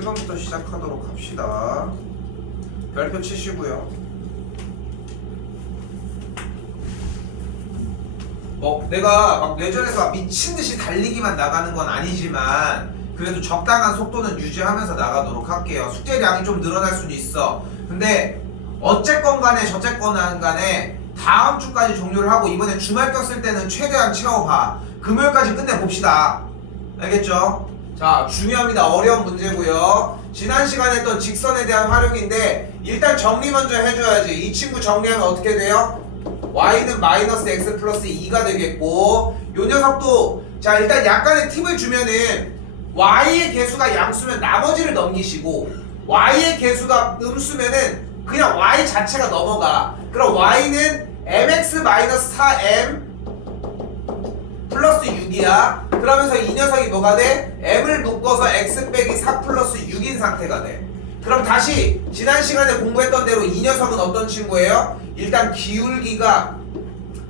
7번부터 시작하도록 합시다. 별표 치시고요. 내가 막 뇌전에서 미친듯이 달리기만 나가는 건 아니지만 그래도 적당한 속도는 유지하면서 나가도록 할게요. 숙제량이 좀 늘어날 수는 있어. 근데 어쨌건 간에 저쨌건 간에 다음 주까지 종료를 하고 이번에 주말 꼈을 때는 최대한 채워봐. 금요일까지 끝내봅시다. 알겠죠? 자, 중요합니다. 어려운 문제고요. 지난 시간에 했던 직선에 대한 활용인데 일단 정리 먼저 해줘야지. 이 친구 정리하면 어떻게 돼요? y는 마이너스 x 플러스 2가 되겠고, 요 녀석도 자 일단 약간의 팁을 주면은 y의 개수가 양수면 나머지를 넘기시고 y의 개수가 음수면은 그냥 y 자체가 넘어가. 그럼 y는 mx 마이너스 4m 플러스 6이야. 그러면서 이 녀석이 뭐가 돼? m을 묶어서 x 빼기 4 플러스 6인 상태가 돼. 그럼 다시 지난 시간에 공부했던 대로 이 녀석은 어떤 친구예요? 일단 기울기가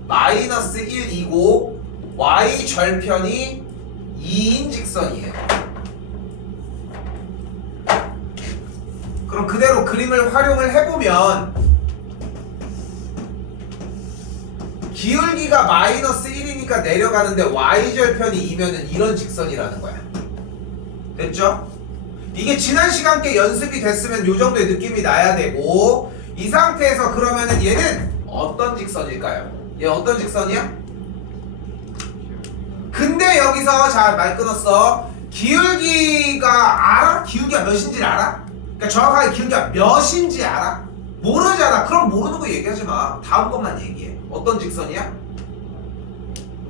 마이너스 1이고 y 절편이 2인 직선이에요. 그럼 그대로 그림을 활용을 해보면 기울기가 마이너스 1이니까 내려가는데 y절편이 2면은 이런 직선이라는 거야. 됐죠? 이게 지난 시간께 연습이 됐으면 요 정도의 느낌이 나야 되고, 이 상태에서 그러면은 얘는 어떤 직선일까요? 얘 어떤 직선이야? 근데 여기서 자, 말 끊었어. 기울기가 알아? 기울기가 몇인지 알아? 그러니까 정확하게 기울기가 몇인지 알아? 모르잖아. 그럼 모르는 거 얘기하지 마. 다음 것만 얘기해. 어떤 직선이야?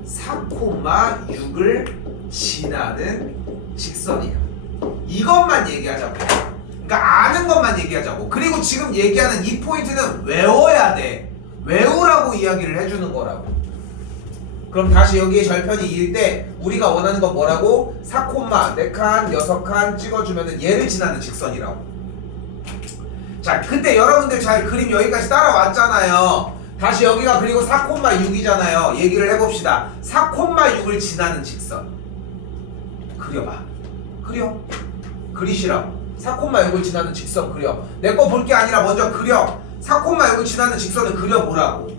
4,6을 지나는 직선이야. 이것만 얘기하자고. 그러니까 아는 것만 얘기하자고. 그리고 지금 얘기하는 이 포인트는 외워야 돼. 외우라고 이야기를 해주는 거라고. 그럼 다시 여기에 절편이 2일 때 우리가 원하는 건 뭐라고? 4칸, 6칸 찍어주면은 얘를 지나는 직선이라고. 자, 그때 여러분들 잘 그림 여기까지 따라왔잖아요. 다시 여기가 그리고 4,6이잖아요. 얘기를 해봅시다. 4,6을 지나는 직선 그려봐. 그리시라고. 4,6을 지나는 직선 그려. 내 거 볼 게 아니라 먼저 그려. 4,6을 지나는 직선을 그려보라고.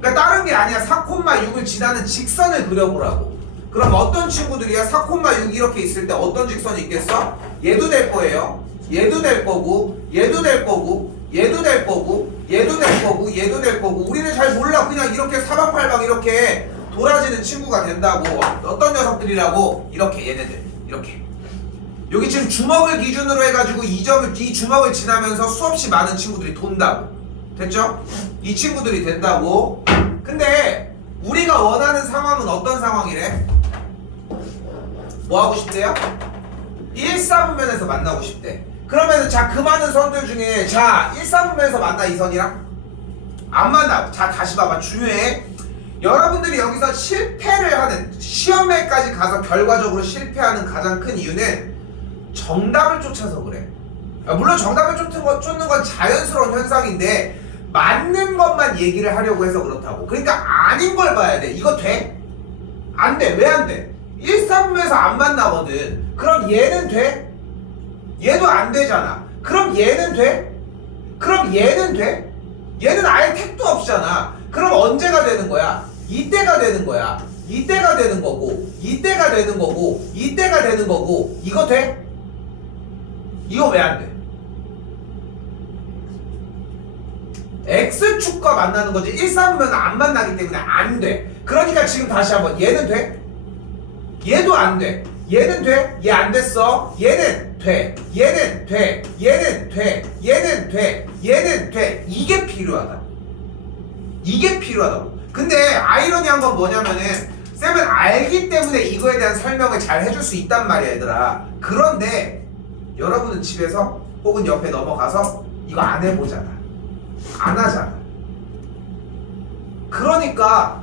그러니까 다른 게 아니야. 4,6을 지나는 직선을 그려보라고. 그럼 어떤 친구들이야? 4,6 이렇게 있을 때 어떤 직선이 있겠어? 얘도 될 거예요. 얘도 될 거고, 얘도 될 거고, 얘도 될 거고, 얘도 될 거고, 얘도 될 거고. 우리는 잘 몰라. 그냥 이렇게 사방팔방 이렇게 돌아지는 친구가 된다고. 어떤 녀석들이라고? 이렇게 얘네들 이렇게. 여기 지금 주먹을 기준으로 해가지고 이 주먹을 지나면서 수없이 많은 친구들이 돈다고. 됐죠? 이 친구들이 된다고. 근데 우리가 원하는 상황은 어떤 상황이래? 뭐 하고 싶대요? 1사분면에서 만나고 싶대. 그러면 자, 그 많은 선들 중에 자 1사분면에서 만나 이 선이랑? 안 만나. 자, 다시 봐봐. 중요해. 여러분들이 여기서 실패를 하는, 시험에까지 가서 결과적으로 실패하는 가장 큰 이유는 정답을 쫓아서 그래. 물론 정답을 쫓는 건 자연스러운 현상인데 맞는 것만 얘기를 하려고 해서 그렇다고. 그러니까 아닌 걸 봐야 돼. 이거 돼? 안 돼. 왜 안 돼? 1사분면에서 안 만나거든. 그럼 얘는 돼? 얘도 안 되잖아. 그럼 얘는 돼? 그럼 얘는 돼? 얘는 아예 택도 없잖아. 그럼 언제가 되는 거야? 이때가 되는 거야. 이때가 되는 거고, 이때가 되는 거고, 이때가 되는 거고. 이거 돼? 이거 왜 안 돼? X축과 만나는 거지 1사분면은 안 만나기 때문에 안 돼. 그러니까 지금 다시 한번 얘는 돼? 얘도 안 돼. 얘는 돼? 얘 안 됐어. 얘는 돼. 얘는 돼. 얘는 돼. 얘는 돼. 얘는 돼. 이게 필요하다. 이게 필요하다고. 근데 아이러니한 건 뭐냐면은 쌤은 알기 때문에 이거에 대한 설명을 잘 해줄 수 있단 말이야, 얘들아. 그런데 여러분은 집에서 혹은 옆에 넘어가서 이거 안 해보잖아. 안 하잖아. 그러니까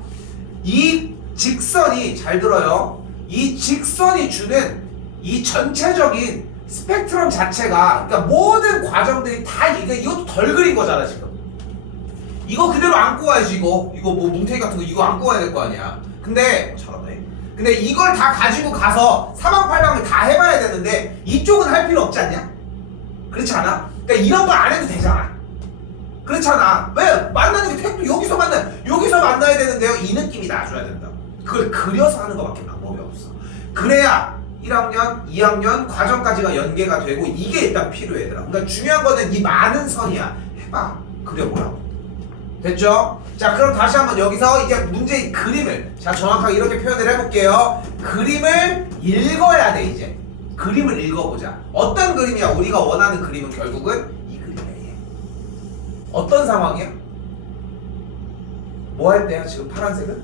이 직선이, 잘 들어요, 이 직선이 주는 이 전체적인 스펙트럼 자체가, 그러니까 모든 과정들이 다 이것도 덜 그린 거잖아 지금. 이거 그대로 안고 와야지. 이거 뭐 뭉태기 같은 거 이거 안고 와야 될 거 아니야. 근데 잘하네. 근데 이걸 다 가지고 가서 사방팔방을 다 해봐야 되는데 이쪽은 할 필요 없지 않냐? 그렇지 않아? 그러니까 이런 거 안 해도 되잖아. 그렇잖아. 왜? 만나는 게 택도 여기서 만나야 되는데요. 이 느낌이 나줘야 된다. 그걸 그려서 하는 것밖에 방법이 없어. 그래야 1학년, 2학년 과정까지가 연계가 되고 이게 일단 필요해 얘들아. 그러니까 중요한 거는 이 많은 선이야. 해봐. 그려보라고. 됐죠? 자, 그럼 다시 한번 여기서 이제 문제의 그림을 자 정확하게 이렇게 표현을 해볼게요. 그림을 읽어야 돼. 이제 그림을 읽어보자. 어떤 그림이야? 우리가 원하는 그림은 결국은 이 그림이야. 얘. 어떤 상황이야? 뭐 할 때야? 지금 파란색은?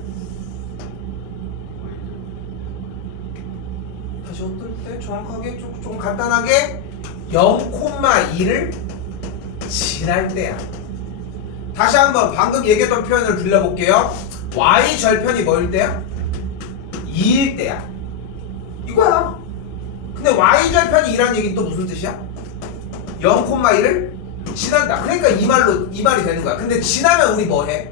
다시 어떨 때? 정확하게 좀 간단하게 0,2를 지날 때야. 다시 한번 방금 얘기했던 표현을 빌려볼게요. y 절편이 뭐일 때야? 2일 때야. 이거야. 근데 y 절편이 2라는 얘기는 또 무슨 뜻이야? 0,1을 지난다. 그러니까 이 말이 되는 거야. 근데 지나면 우리 뭐 해?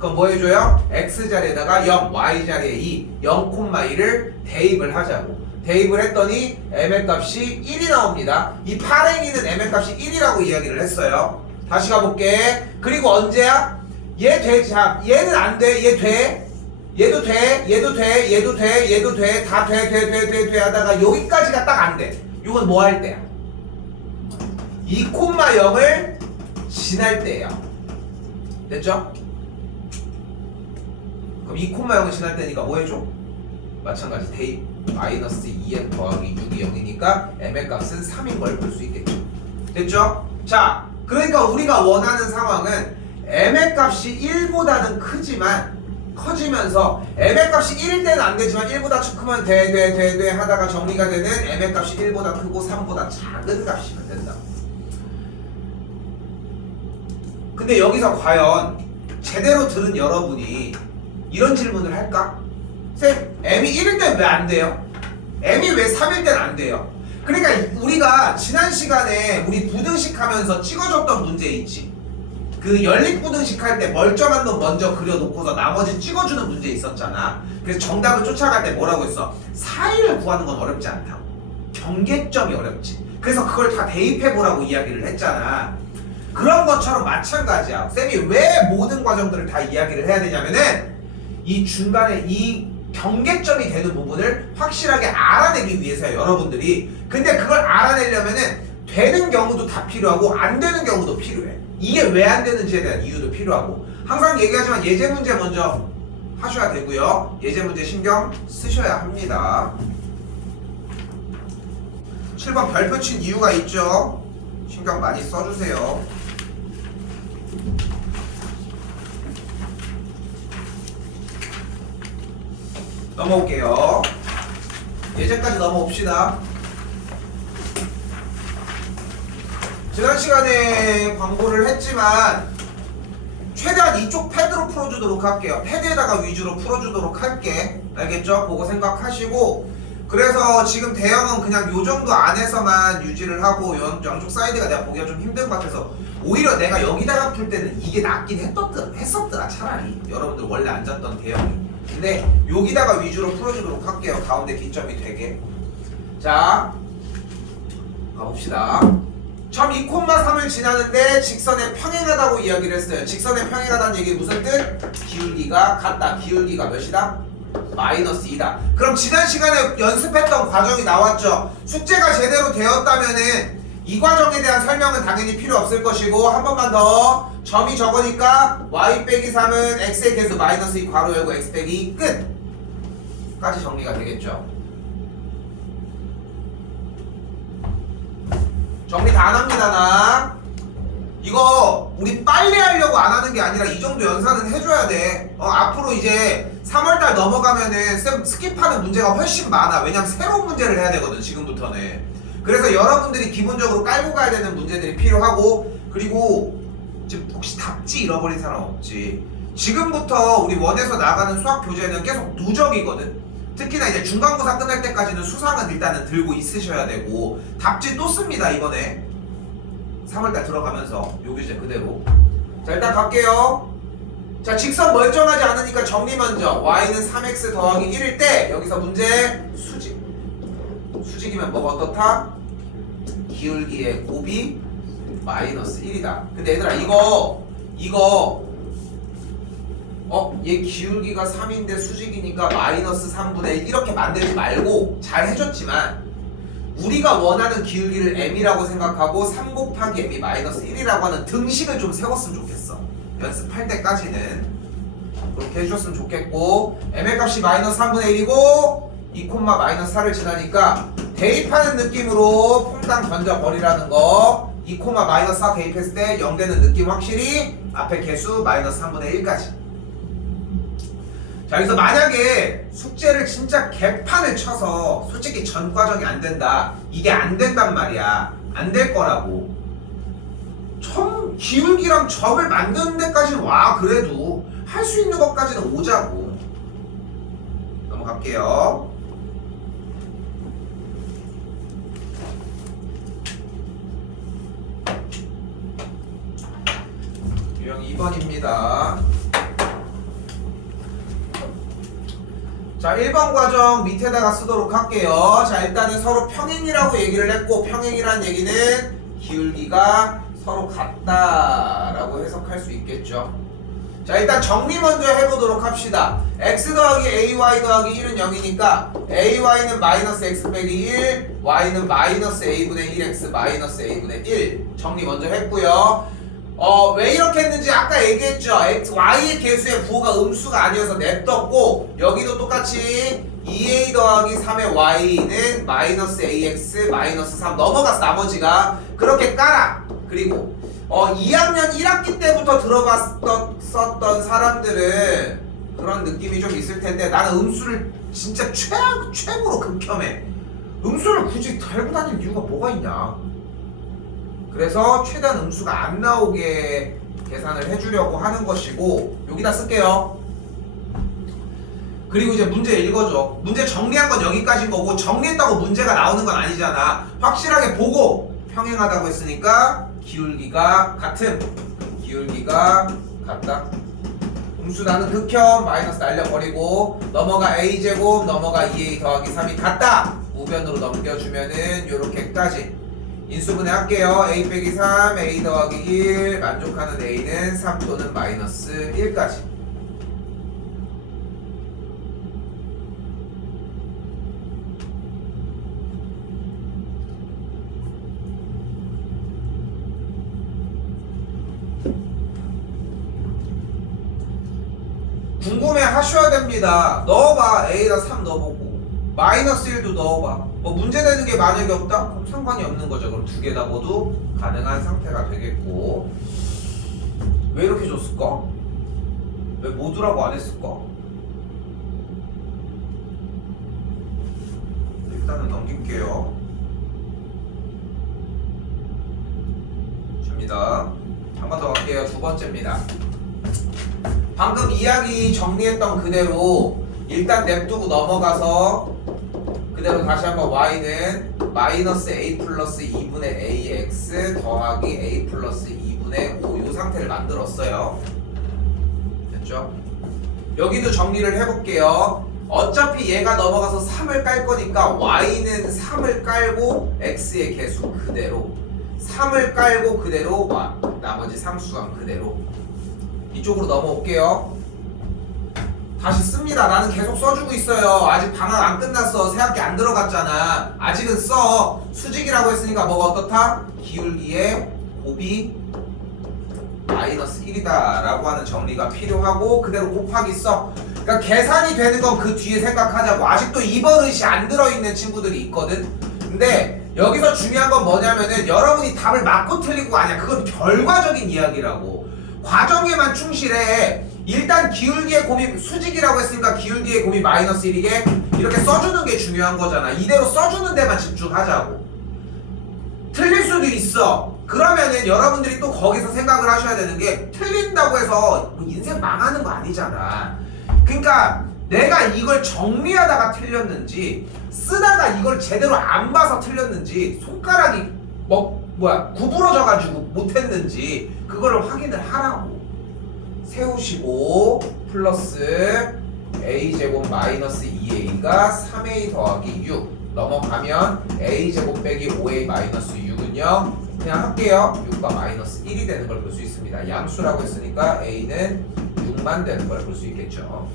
그럼 뭐 해줘요? x 자리에다가 0, y 자리에 2, 0,1을 대입을 하자고. 대입을 했더니 m의 값이 1이 나옵니다. 이 파랭이는 m의 값이 1이라고 이야기를 했어요. 다시 가볼게. 그리고 언제야? 얘 돼. 자, 얘는 안 돼. 얘 돼. 얘도 돼. 얘도 돼. 얘도 돼. 얘도 돼. 다 돼 하다가 여기까지가 딱 안 돼. 이건 뭐 할 때야? 2,0을 지날 때예요. 됐죠? 그럼 2,0을 지날 때니까 뭐 해줘? 마찬가지 대입 마이너스 2n 더하기 6이 0이니까 m의 값은 3인 걸 볼 수 있겠죠. 됐죠? 자, 그러니까 우리가 원하는 상황은 m의 값이 1보다는 크지만 커지면서 m의 값이 1일 때는 안 되지만 1보다 크면 돼 하다가 정리가 되는 m의 값이 1보다 크고 3보다 작은 값이면 된다. 근데 여기서 과연 제대로 들은 여러분이 이런 질문을 할까? 쌤, m이 1일 때는 왜 안 돼요? m이 왜 3일 때는 안 돼요? 그러니까 우리가 지난 시간에 우리 부등식 하면서 찍어줬던 문제 있지. 그 연립부등식 할 때 멀쩡한 놈 먼저 그려놓고서 나머지 찍어주는 문제 있었잖아. 그래서 정답을 쫓아갈 때 뭐라고 했어? 사이를 구하는 건 어렵지 않다고. 경계점이 어렵지. 그래서 그걸 다 대입해보라고 이야기를 했잖아. 그런 것처럼 마찬가지야. 쌤이 왜 모든 과정들을 다 이야기를 해야 되냐면은 이 중간에 이 경계점이 되는 부분을 확실하게 알아내기 위해서요, 여러분들이. 근데 그걸 알아내려면은 되는 경우도 다 필요하고 안 되는 경우도 필요해. 이게 왜 안 되는지에 대한 이유도 필요하고. 항상 얘기하지만 예제 문제 먼저 하셔야 되고요. 예제 문제 신경 쓰셔야 합니다. 7번 별표 친 이유가 있죠. 신경 많이 써주세요. 넘어올게요. 예제까지 넘어옵시다. 지난 시간에 광고를 했지만 최대한 이쪽 패드로 풀어주도록 할게요. 패드에다가 위주로 풀어주도록 할게. 알겠죠? 그거 생각하시고. 그래서 지금 대형은 그냥 요 정도 안에서만 유지를 하고 양쪽 사이드가 내가 보기가 좀 힘든 것 같아서 오히려 내가 여기다가 풀 때는 이게 낫긴 했었더라 차라리. 여러분들 원래 앉았던 대형이. 근데 여기다가 위주로 풀어주도록 할게요. 가운데 기점이 되게. 자, 가봅시다. 점 2,3을 지나는데 직선에 평행하다고 이야기를 했어요. 직선에 평행하다는 얘기 무슨 뜻? 기울기가 같다. 기울기가 몇이다? 마이너스 2다. 그럼 지난 시간에 연습했던 과정이 나왔죠. 숙제가 제대로 되었다면은 이 과정에 대한 설명은 당연히 필요 없을 것이고 한 번만 더. 점이 적으니까 y 빼기 3은 x의 개수 마이너스 2 괄호 열고 x 빼기 2 끝! 까지 정리가 되겠죠. 정리 다 안 합니다. 나 이거 우리 빨리 하려고 안 하는 게 아니라 이 정도 연산은 해줘야 돼. 앞으로 이제 3월달 넘어가면은 쌤 스킵하는 문제가 훨씬 많아. 왜냐면 새로운 문제를 해야 되거든 지금부터는. 그래서 여러분들이 기본적으로 깔고 가야 되는 문제들이 필요하고, 그리고 지금 혹시 답지 잃어버린 사람 없지? 지금부터 우리 원에서 나가는 수학 교재는 계속 누적이거든. 특히나 이제 중간고사 끝날 때까지는 수상은 일단은 들고 있으셔야 되고, 답지 또 씁니다 이번에 3월달 들어가면서 요 교재 그대로. 자, 일단 갈게요. 자, 직선 멀쩡하지 않으니까 정리 먼저. y는 3x 더하기 1일 때 여기서 문제 수직. 수직이면 뭐가 어떻다? 기울기의 곱이 마이너스 1이다. 근데 얘들아 얘 기울기가 3인데 수직이니까 마이너스 3분의 1 이렇게 만들지 말고 잘 해줬지만 우리가 원하는 기울기를 m이라고 생각하고 3 곱하기 m이 마이너스 1이라고 하는 등식을 좀 세웠으면 좋겠어. 연습할 때까지는 그렇게 해줬으면 좋겠고, m의 값이 마이너스 3분의 1이고 2 마이너스 4를 지나니까 대입하는 느낌으로 퐁당 던져버리라는 거. 2 마이너스 4 대입했을 때 0 되는 느낌 확실히. 앞에 개수 마이너스 3분의 1까지. 자, 여기서 만약에 숙제를 진짜 개판을 쳐서 솔직히 전 과정이 안 된다, 이게 안 된단 말이야. 안 될 거라고. 기울기랑 점을 만드는 데까지는 와. 그래도 할 수 있는 것까지는 오자고. 넘어갈게요. 유형 2번입니다. 자, 1번 과정 밑에다가 쓰도록 할게요. 자, 일단은 서로 평행이라고 얘기를 했고, 평행이라는 얘기는 기울기가 서로 같다라고 해석할 수 있겠죠. 자, 일단 정리 먼저 해보도록 합시다. x 더하기 ay 더하기 1은 0이니까 ay는 마이너스 x 빼기 1, y는 마이너스 a분의 1x 마이너스 a분의 1. 정리 먼저 했고요. 왜 이렇게 했는지 아까 얘기했죠. y의 개수의 부호가 음수가 아니어서 냅뒀고, 여기도 똑같이 2a 더하기 3의 y는 마이너스 ax 마이너스 3 넘어가서 나머지가 그렇게 깔아. 그리고 2학년 1학기 때부터 들어봤었던 사람들은 그런 느낌이 좀 있을 텐데, 나는 음수를 진짜 최고로 극혐해. 음수를 굳이 달고 다닐 이유가 뭐가 있냐. 그래서 최대한 음수가 안 나오게 계산을 해주려고 하는 것이고, 여기다 쓸게요. 그리고 이제 문제 읽어줘. 문제 정리한 건 여기까지인 거고, 정리했다고 문제가 나오는 건 아니잖아. 확실하게 보고 평행하다고 했으니까 기울기가 같음. 기울기가 같다. 음수 나는 극혐. 마이너스 날려버리고 넘어가 a제곱 넘어가 2a 더하기 3이 같다. 우변으로 넘겨주면은 요렇게까지 인수분해 할게요. a 빼기 3, a 더하기 1, 만족하는 a는 3 또는 마이너스 1까지. 궁금해 하셔야 됩니다. 넣어봐. a에다 3 넣어보고 마이너스 1도 넣어봐. 문제 되는 게 만약에 없다? 그럼 상관이 없는 거죠. 그럼 두 개 다 모두 가능한 상태가 되겠고. 왜 이렇게 줬을까? 왜 모두라고 안 했을까? 일단은 넘길게요. 줍니다. 한 번 더 갈게요. 두 번째입니다. 방금 이야기 정리했던 그대로 일단 냅두고 넘어가서 그대로 다시 한번 y는 마이너스 a 플러스 2분의 ax 더하기 a 플러스 2분의 5 이 상태를 만들었어요. 됐죠? 여기도 정리를 해볼게요. 어차피 얘가 넘어가서 3을 깔 거니까 y는 3을 깔고 x의 개수 그대로, 3을 깔고 그대로 나머지 상수항 그대로. 이쪽으로 넘어올게요. 다시 씁니다. 나는 계속 써주고 있어요. 아직 방학 안 끝났어. 새학기 안 들어갔잖아. 아직은 써. 수직이라고 했으니까 뭐가 어떻다? 기울기의 곱이 마이너스 1이다 라고 하는 정리가 필요하고, 그대로 곱하기 써. 그러니까 계산이 되는 건 그 뒤에 생각하자고. 아직도 2버릇이 안 들어있는 친구들이 있거든. 근데 여기서 중요한 건 뭐냐면은 여러분이 답을 맞고 틀리고 아니야. 그건 결과적인 이야기라고. 과정에만 충실해. 일단 기울기의 곱이 수직이라고 했으니까 기울기의 곱이 마이너스 1이게 이렇게 써주는 게 중요한 거잖아. 이대로 써주는 데만 집중하자고. 틀릴 수도 있어. 그러면은 여러분들이 또 거기서 생각을 하셔야 되는 게, 틀린다고 해서 뭐 인생 망하는 거 아니잖아. 그러니까 내가 이걸 정리하다가 틀렸는지, 쓰다가 이걸 제대로 안 봐서 틀렸는지, 손가락이 구부러져 가지고 못했는지 그거를 확인을 하라고. 세우시고 플러스 a제곱 마이너스 2a가 3a 더하기 6 넘어가면 a제곱 빼기 5a 마이너스 6은요 그냥 할게요. 6과 마이너스 1이 되는 걸 볼 수 있습니다. 양수라고 했으니까 a는 6만 되는 걸 볼 수 있겠죠.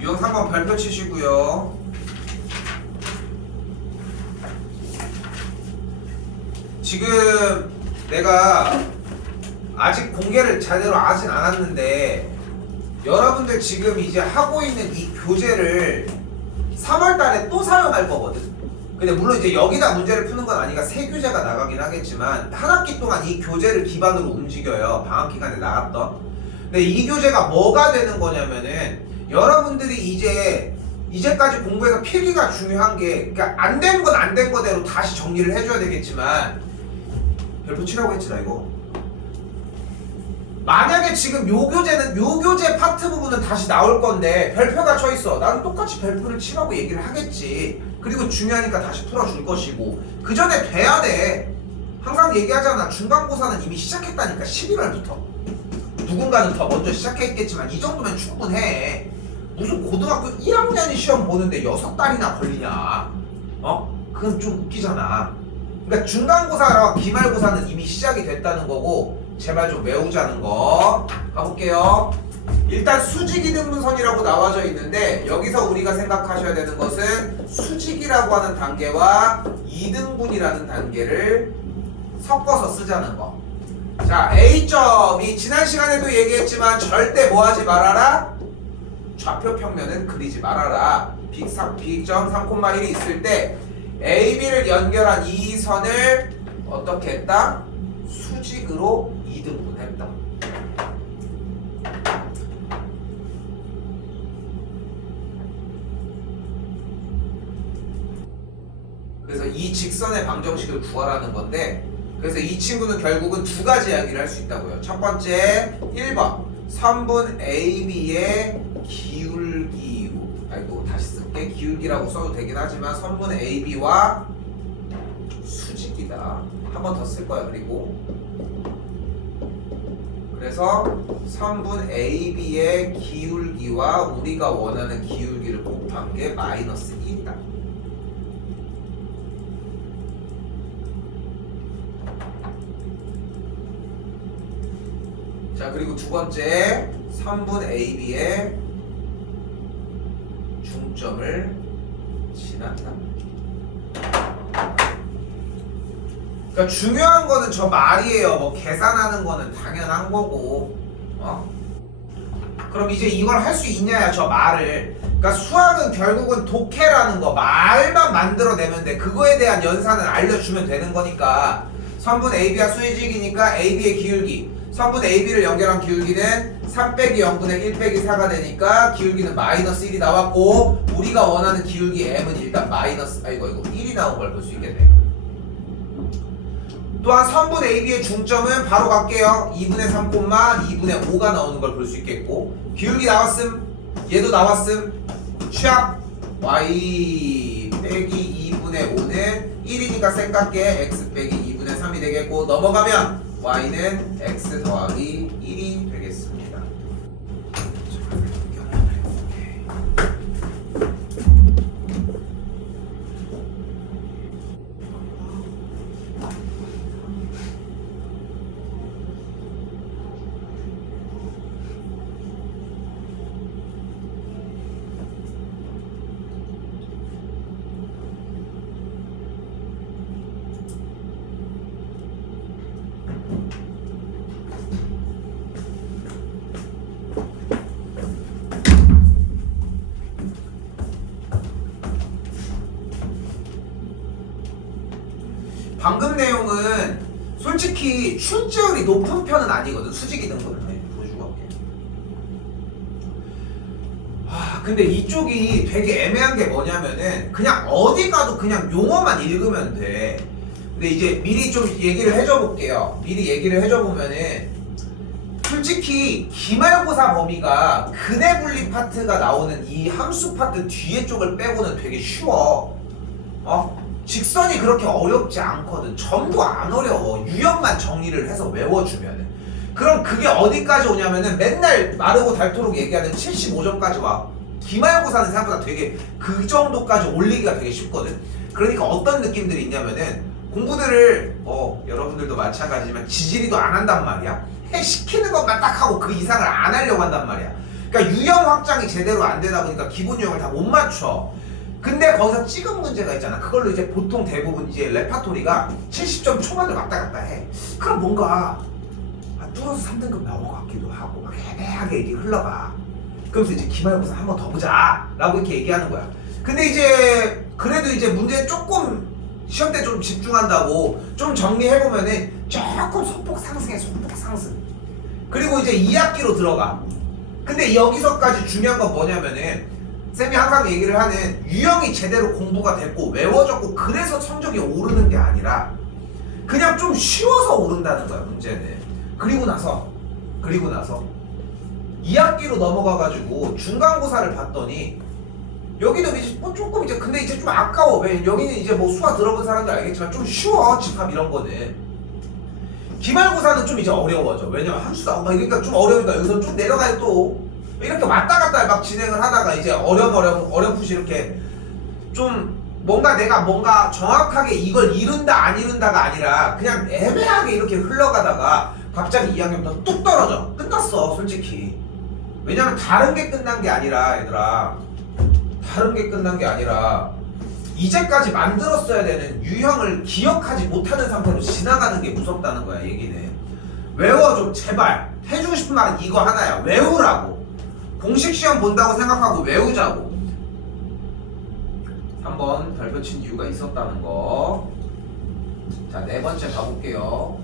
유형 3번 별표 치시고요. 지금 내가 아직 공개를 제대로 하진 않았는데 여러분들 지금 이제 하고 있는 이 교재를 3월달에 또 사용할 거거든. 근데 물론 이제 여기다 문제를 푸는 건 아니니까 새 교재가 나가긴 하겠지만 한 학기 동안 이 교재를 기반으로 움직여요. 방학 기간에 나갔던. 근데 이 교재가 뭐가 되는 거냐면은 여러분들이 이제까지 공부해서 필기가 중요한 게 그러니까 안 된 건 안 된 거대로 다시 정리를 해줘야 되겠지만 별표 치라고 했잖아 이거. 만약에 지금 요 교재 파트 부분은 다시 나올 건데 별표가 쳐 있어. 나는 똑같이 별표를 치라고 얘기를 하겠지. 그리고 중요하니까 다시 풀어줄 것이고 그 전에 돼야 돼. 항상 얘기하잖아. 중간고사는 이미 시작했다니까. 11월부터 누군가는 더 먼저 시작했겠지만 이 정도면 충분해. 무슨 고등학교 1학년이 시험 보는데 6달이나 걸리냐. 그건 좀 웃기잖아. 그러니까 중간고사와 기말고사는 이미 시작이 됐다는 거고 제발 좀 외우자는 거. 가볼게요. 일단 수직이등분선이라고 나와져 있는데 여기서 우리가 생각하셔야 되는 것은 수직이라고 하는 단계와 이등분이라는 단계를 섞어서 쓰자는 거. 자, A점이 지난 시간에도 얘기했지만 절대 뭐 하지 말아라? 좌표 평면은 그리지 말아라. 비익점 3,1이 있을 때 AB를 연결한 이 선을 어떻게 했다? 수직으로 이등분했다. 그래서 이 직선의 방정식을 구하라는 건데 그래서 이 친구는 결국은 두 가지 이야기를 할 수 있다고요. 첫 번째 1번 선분 AB의 기울기 다시 쓸게. 기울기라고 써도 되긴 하지만 선분 AB와 수직이다. 한 번 더 쓸 거야. 그래서 선분 AB의 기울기와 우리가 원하는 기울기를 곱한 게 마이너스 1이다. 자, 그리고 두 번째 선분 AB의 중점을 지났다. 그러니까 중요한 거는 저 말이에요. 뭐 계산하는 거는 당연한 거고. 그럼 이제 이걸 할 수 있냐야 저 말을. 그러니까 수학은 결국은 독해라는 거 말만 만들어내면 돼. 그거에 대한 연산은 알려주면 되는 거니까. 선분 AB와 수직이니까 AB의 기울기. 선분 AB를 연결한 기울기는 3 빼기 0분의 1 빼기 4가 되니까 기울기는 마이너스 1이 나왔고 우리가 원하는 기울기 M은 일단 마이너스 1이 나온 걸 볼 수 있겠네요. 또한 선분 AB의 중점은 바로 갈게요. 2분의 3, 2분의 5가 나오는 걸 볼 수 있겠고 기울기 나왔음. 얘도 나왔음. 취합 Y 빼기 2분의 5는 1이니까 쌩깎게 X 빼기 2분의 3이 되겠고 넘어가면 Y는 X 더하기 1이 되겠습니다. 방금 내용은 솔직히 출제율이 높은 편은 아니거든. 수직이 등급을 보여주고 할게. 근데 이쪽이 되게 애매한 게 뭐냐면은 그냥 어디 가도 그냥 용어만 읽으면 돼. 근데 이제 미리 좀 얘기를 해줘 볼게요. 미리 얘기를 해줘 보면은 솔직히 기말고사 범위가 근해 분리 파트가 나오는 이 함수 파트 뒤에 쪽을 빼고는 되게 쉬워. 직선이 그렇게 어렵지 않거든. 전부 안 어려워. 유형만 정리를 해서 외워주면은. 그럼 그게 어디까지 오냐면은 맨날 마르고 닳도록 얘기하는 75점까지 와. 기말고사는 생각보다 되게 그 정도까지 올리기가 되게 쉽거든. 그러니까 어떤 느낌들이 있냐면은 공부들을 여러분들도 마찬가지지만 지지리도 안 한단 말이야. 시키는 것만 딱 하고 그 이상을 안 하려고 한단 말이야. 그러니까 유형 확장이 제대로 안 되다 보니까 기본 유형을 다 못 맞춰. 근데 거기서 찍은 문제가 있잖아. 그걸로 이제 보통 대부분 이제 레파토리가 70점 초반을 왔다 갔다 해. 그럼 뭔가 뚫어서 3등급 나올 것 같기도 하고 막 애매하게 이게 흘러가. 그러면서 이제 기말고사 한 번 더 보자 라고 이렇게 얘기하는 거야. 근데 이제 그래도 이제 문제 조금 시험 때 좀 집중한다고 좀 정리해보면은 조금 소폭 상승해. 소폭 상승. 그리고 이제 2학기로 들어가. 근데 여기서까지 중요한 건 뭐냐면은 쌤이 항상 얘기를 하는 유형이 제대로 공부가 됐고 외워졌고 그래서 성적이 오르는 게 아니라 그냥 좀 쉬워서 오른다는 거야 문제는. 그리고 나서 2학기로 넘어가가지고 중간고사를 봤더니 여기도 이제 조금 이제 근데 이제 좀 아까워. 왜 여기는 이제 뭐 수학 들어본 사람들 알겠지만 좀 쉬워 집합 이런 거는. 기말고사는 좀 이제 어려워져. 왜냐면 함수 나오고 그러니까 좀 어려우니까 여기서 좀 내려가요 또. 이렇게 왔다 갔다 막 진행을 하다가 이제 어렴풋이 이렇게 좀 뭔가 정확하게 이걸 이룬다 안 이룬다가 아니라 그냥 애매하게 이렇게 흘러가다가 갑자기 2학년부터 뚝 떨어져. 끝났어 솔직히. 왜냐면 다른 게 끝난 게 아니라 얘들아. 다른 게 끝난 게 아니라 이제까지 만들었어야 되는 유형을 기억하지 못하는 상태로 지나가는 게 무섭다는 거야 얘기는. 외워줘 제발. 해주고 싶은 말은 이거 하나야. 외우라고. 공식 시험 본다고 생각하고 외우자고. 3번 별표 친 이유가 있었다는 거. 자, 4번째 가볼게요.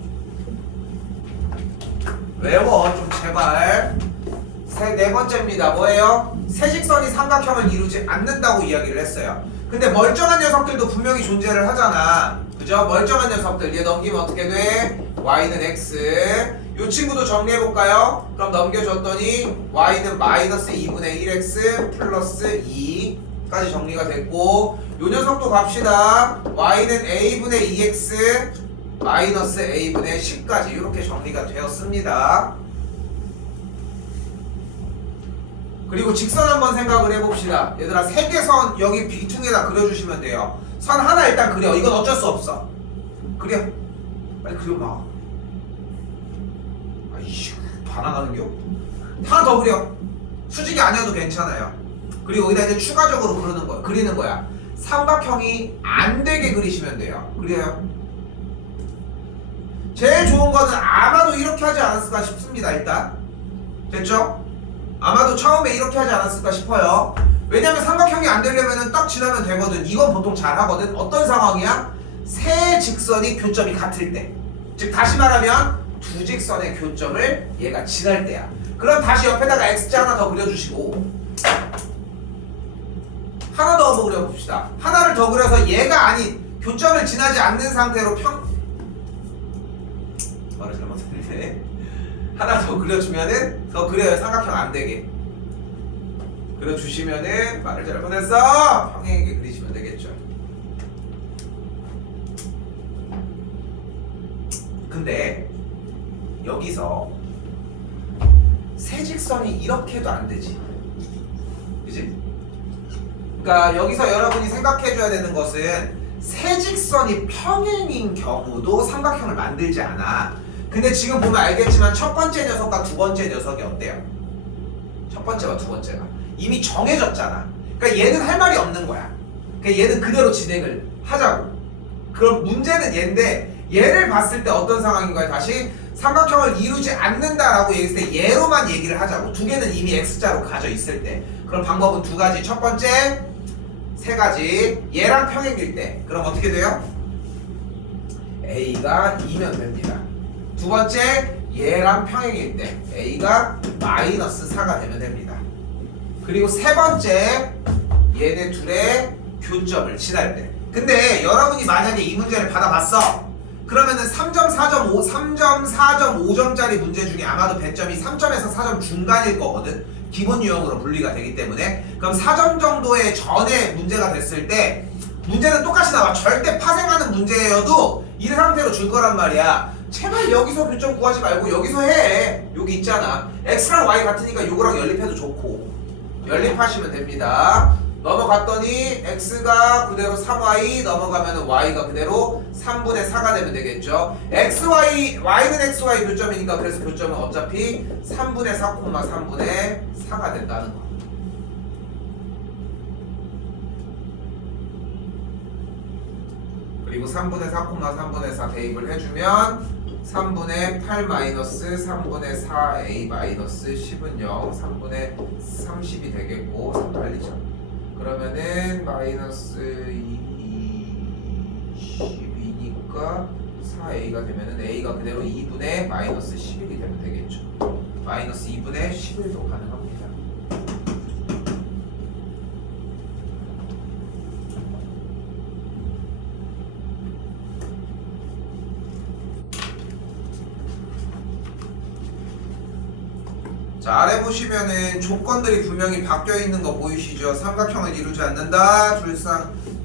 외워 좀 제발. 네 번째입니다. 뭐예요? 세직선이 삼각형을 이루지 않는다고 이야기를 했어요. 근데 멀쩡한 녀석들도 분명히 존재를 하잖아. 그죠? 멀쩡한 녀석들 얘 넘기면 어떻게 돼? y는 x. 이 친구도 정리해볼까요? 그럼 넘겨줬더니 y는 마이너스 2분의 1x 플러스 2까지 정리가 됐고 이 녀석도 갑시다. y는 a분의 2x 마이너스 a분의 10까지 이렇게 정리가 되었습니다. 그리고 직선 한번 생각을 해봅시다. 얘들아 세개선 여기 비퉁에다 그려주시면 돼요. 선 하나 일단 그려. 이건 어쩔 수 없어. 그려. 빨리 그려봐. 아이씨 반항하는겨? 하나 더 그려. 수직이 아니어도 괜찮아요. 그리고 여기다 이제 추가적으로 그리는 거야. 삼각형이 안 되게 그리시면 돼요. 그려요. 제일 좋은 거는 아마도 이렇게 하지 않았을까 싶습니다. 일단 됐죠? 아마도 처음에 이렇게 하지 않았을까 싶어요. 왜냐면 삼각형이 안 되려면 딱 지나면 되거든. 이건 보통 잘 하거든. 어떤 상황이야? 세 직선이 교점이 같을 때. 즉 다시 말하면 두 직선의 교점을 얘가 지날 때야. 그럼 다시 옆에다가 x자 하나 더 그려주시고 하나 더 그려봅시다. 하나를 더 그려서 얘가 아닌 교점을 지나지 않는 상태로 말을 잘못했네. 하나 더 그려주면은 더 그려요. 삼각형 안 되게 그려주시면은 말을 잘못했어. 평행하게 그리시면 되겠죠. 근데 여기서 세직선이 이렇게도 안 되지. 그지? 그러니까 여기서 여러분이 생각해줘야 되는 것은 세직선이 평행인 경우도 삼각형을 만들지 않아. 근데 지금 보면 알겠지만 첫 번째 녀석과 두 번째 녀석이 어때요? 첫 번째와 두 번째가 이미 정해졌잖아. 그러니까 얘는 할 말이 없는 거야. 그러니까 얘는 그대로 진행을 하자고. 그럼 문제는 얘인데 얘를 봤을 때 어떤 상황인가요? 다시 삼각형을 이루지 않는다라고 얘기했을 때 얘로만 얘기를 하자고. 두 개는 이미 x자로 가져 있을 때. 그럼 방법은 두 가지. 첫 번째, 세 가지. 얘랑 평행일 때. 그럼 어떻게 돼요? a가 2면 됩니다. 두 번째, 얘랑 평행일 때 a가 마이너스 4가 되면 됩니다. 그리고 세 번째, 얘네 둘의 교점을 지날 때. 근데 여러분이 만약에 이 문제를 받아봤어. 그러면은 3.4.5점짜리 문제 중에 아마도 배점이 3점에서 4점 중간일 거거든. 기본 유형으로 분리가 되기 때문에. 그럼 4점 정도의 전에 문제가 됐을 때 문제는 똑같이 나와. 절대 파생하는 문제여도 이 상태로 줄 거란 말이야. 제발 여기서 교점 구하지 말고 여기서 해. 여기 있잖아. x랑 y 같으니까 요거랑 연립해도 좋고. 연립하시면 됩니다. 넘어갔더니 x가 그대로 3y 넘어가면 y가 그대로 3분의 4가 되면 되겠죠. xy, y는 xy 교점이니까 그래서 교점은 어차피 3분의 4, 3분의 4가 된다는 거. 그리고 3분의 4, 3분의 4 대입을 해주면 3분의 8 마이너스 3분의 4a 마이너스 10은 0, 3분의 30이 되겠고 3 달리죠. 그러면은 마이너스 20이니까 4a가 되면은 a가 그대로 2분의 마이너스 11이 되면 되겠죠. 마이너스 2분의 11도 가능합니다. 자, 아래 보시면은 조건들이 분명히 바뀌어 있는 거 보이시죠? 삼각형을 이루지 않는다.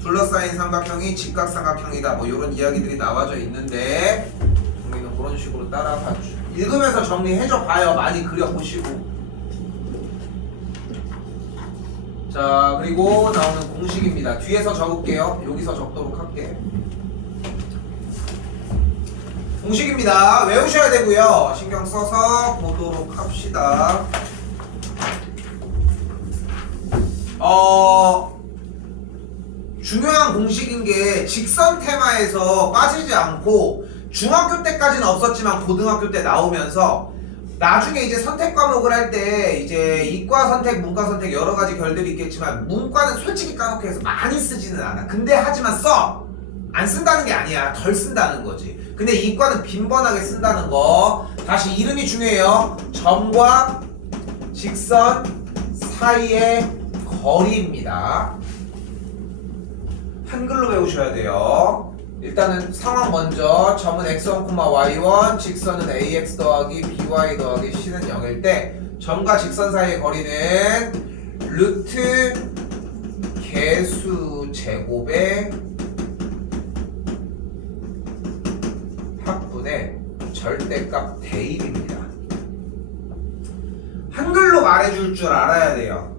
둘러싸인 삼각형이 직각삼각형이다. 뭐 이런 이야기들이 나와져 있는데 우리는 그런 식으로 따라가 읽으면서 정리해줘 봐요. 많이 그려보시고. 자, 그리고 나오는 공식입니다. 뒤에서 적을게요. 여기서 적도록 할게. 공식입니다. 외우셔야 되고요. 신경 써서 보도록 합시다. 중요한 공식인 게 직선 테마에서 빠지지 않고 중학교 때까지는 없었지만 고등학교 때 나오면서 나중에 이제 선택 과목을 할 때 이제 이과 선택, 문과 선택 여러 가지 결들이 있겠지만 문과는 솔직히 까놓고 해서 많이 쓰지는 않아. 근데 하지만 써. 안 쓴다는 게 아니야. 덜 쓴다는 거지. 근데 이과는 빈번하게 쓴다는 거. 다시 이름이 중요해요. 점과 직선 사이의 거리입니다. 한글로 배우셔야 돼요. 일단은 상황 먼저. 점은 x1, y1, 직선은 ax 더하기 by 더하기 c는 0일 때 점과 직선 사이의 거리는 루트 개수 제곱의 합분의 절대값 대입입니다. 한글로 말해줄 줄 알아야 돼요.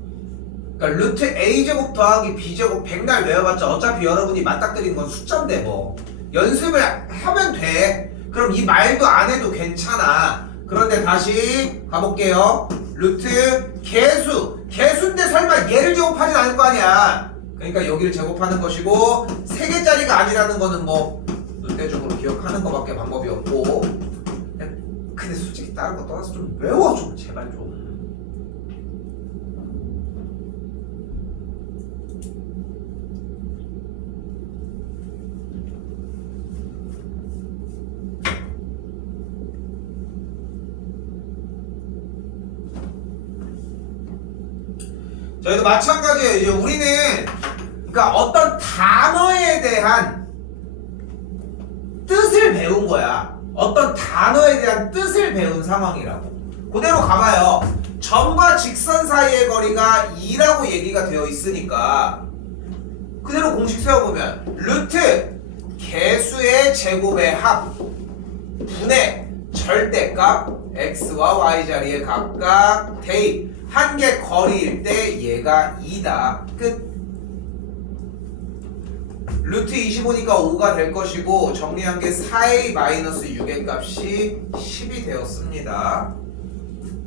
그러니까 루트 a제곱 더하기 b제곱 백날 외워봤자 어차피 여러분이 맞닥뜨리는 건 숫자인데 뭐 연습을 하면 돼. 그럼 이 말도 안 해도 괜찮아. 그런데 다시 가볼게요. 루트 개수인데 설마 얘를 제곱하진 않을 거 아니야. 그러니까 여기를 제곱하는 것이고 3개짜리가 아니라는 거는 뭐 눈대중으로 기억하는 거밖에 방법이 없고. 근데 솔직히 다른 거 떠나서 좀 외워 좀 제발 좀. 저희도 마찬가지예요. 이제 우리는 그러니까 어떤 단어에 대한 뜻을 배운 거야. 어떤 단어에 대한 뜻을 배운 상황이라고. 그대로 가봐요. 점과 직선 사이의 거리가 2라고 얘기가 되어 있으니까 그대로 공식 세워보면 루트 개수의 제곱의 합 분의 절대값 x와 y 자리에 각각 대입 한 개 거리일 때 얘가 2다. 끝. 루트 25니까 5가 될 것이고 정리한 게 4a-6의 값이 10이 되었습니다.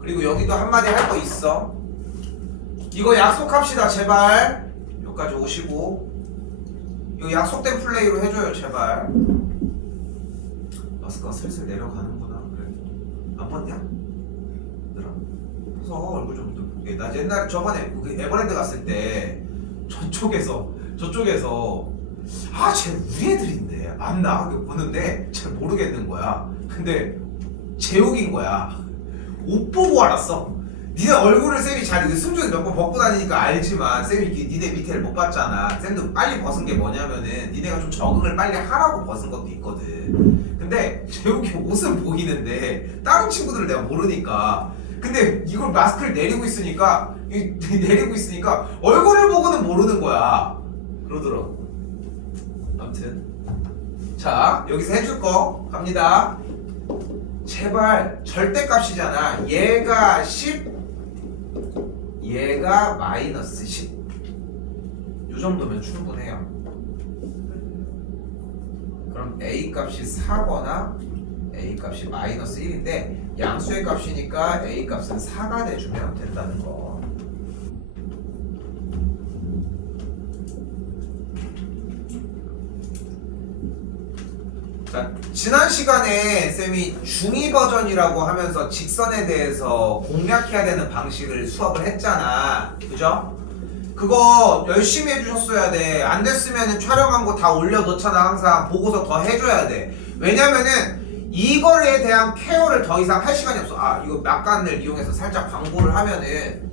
그리고 여기도 한마디 할 거 있어. 이거 약속합시다 제발. 여기까지 오시고 이거 약속된 플레이로 해줘요 제발. 마스크가 슬슬 내려가는구나. 그래. 안 봤냐? 얘들아 그래서 얼굴 좀 볼게. 나 옛날에 저번에 에버랜드 갔을 때 저쪽에서 쟤 우리 애들인데 맞나? 보는데 잘 모르겠는 거야. 근데 제욱인 거야. 옷 보고 알았어. 니네 얼굴을 쌤이 잘 승준이 몇 번 벗고 다니니까 알지만 쌤이 니네 밑에를 못 봤잖아. 쌤도 빨리 벗은 게 뭐냐면은 니네가 좀 적응을 빨리 하라고 벗은 것도 있거든. 근데 재욱이 옷은 보이는데 다른 친구들을 내가 모르니까. 근데 이걸 마스크를 내리고 있으니까 얼굴을 보고는 모르는 거야. 그러더라고. 아무튼 자 여기서 해줄 거 갑니다. 제발 절대값이잖아. 얘가 10, 얘가 마이너스 10. 이 정도면 충분해요. 그럼 A 값이 4거나 A 값이 마이너스 1인데 양수의 값이니까 A 값은 4가 돼주면 된다는 거. 자, 지난 시간에 쌤이 중2 버전이라고 하면서 직선에 대해서 공략해야 되는 방식을 수업을 했잖아. 그죠? 그거 열심히 해주셨어야 돼. 안 됐으면 촬영한 거 다 올려놓잖아. 항상 보고서 더 해줘야 돼. 왜냐면은 이거에 대한 케어를 더 이상 할 시간이 없어. 아 이거 약간을 이용해서 살짝 광고를 하면은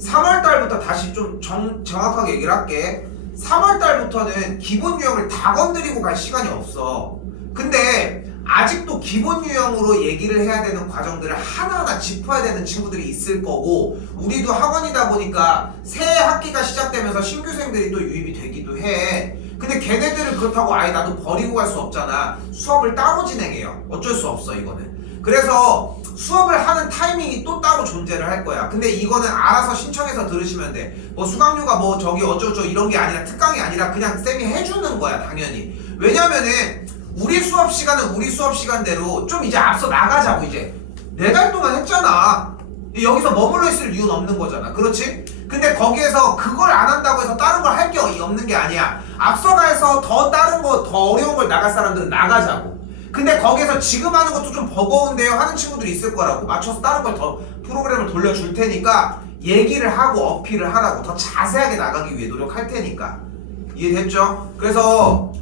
3월달부터 다시 좀 정확하게 얘기를 할게. 3월달부터는 기본 유형을 다 건드리고 갈 시간이 없어. 근데 아직도 기본 유형으로 얘기를 해야 되는 과정들을 하나하나 짚어야 되는 친구들이 있을 거고, 우리도 학원이다 보니까 새 학기가 시작되면서 신규생들이 또 유입이 되기도 해. 근데 걔네들은 그렇다고 아예 나도 버리고 갈 수 없잖아. 수업을 따로 진행해요. 어쩔 수 없어 이거는. 그래서 수업을 하는 타이밍이 또 따로 존재를 할 거야. 근데 이거는 알아서 신청해서 들으시면 돼. 뭐 수강료가 뭐 저기 어쩌고저쩌고 이런 게 아니라, 특강이 아니라 그냥 쌤이 해주는 거야 당연히. 왜냐면은 우리 수업 시간은 우리 수업 시간대로 좀 이제 앞서 나가자고. 이제 4달 동안 했잖아. 여기서 머물러 있을 이유는 없는 거잖아. 그렇지? 근데 거기에서 그걸 안 한다고 해서 다른 걸 할 게 없는 게 아니야. 앞서가서 더 다른 거 더 어려운 걸 나갈 사람들은 나가자고. 근데 거기에서 지금 하는 것도 좀 버거운데요 하는 친구들이 있을 거라고. 맞춰서 다른 걸 더 프로그램을 돌려줄 테니까 얘기를 하고 어필을 하라고. 더 자세하게 나가기 위해 노력할 테니까. 이해됐죠? 그래서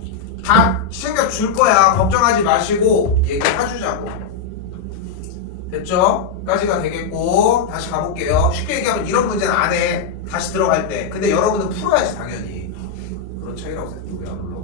다 챙겨줄 거야. 걱정하지 마시고 얘기해주자고. 됐죠? 까지가 되겠고, 다시 가볼게요. 쉽게 얘기하면 이런 문제는 안 해. 다시 들어갈 때. 근데 여러분은 풀어야지 당연히. 그런 차이라고 생각해. 왜 안 불러?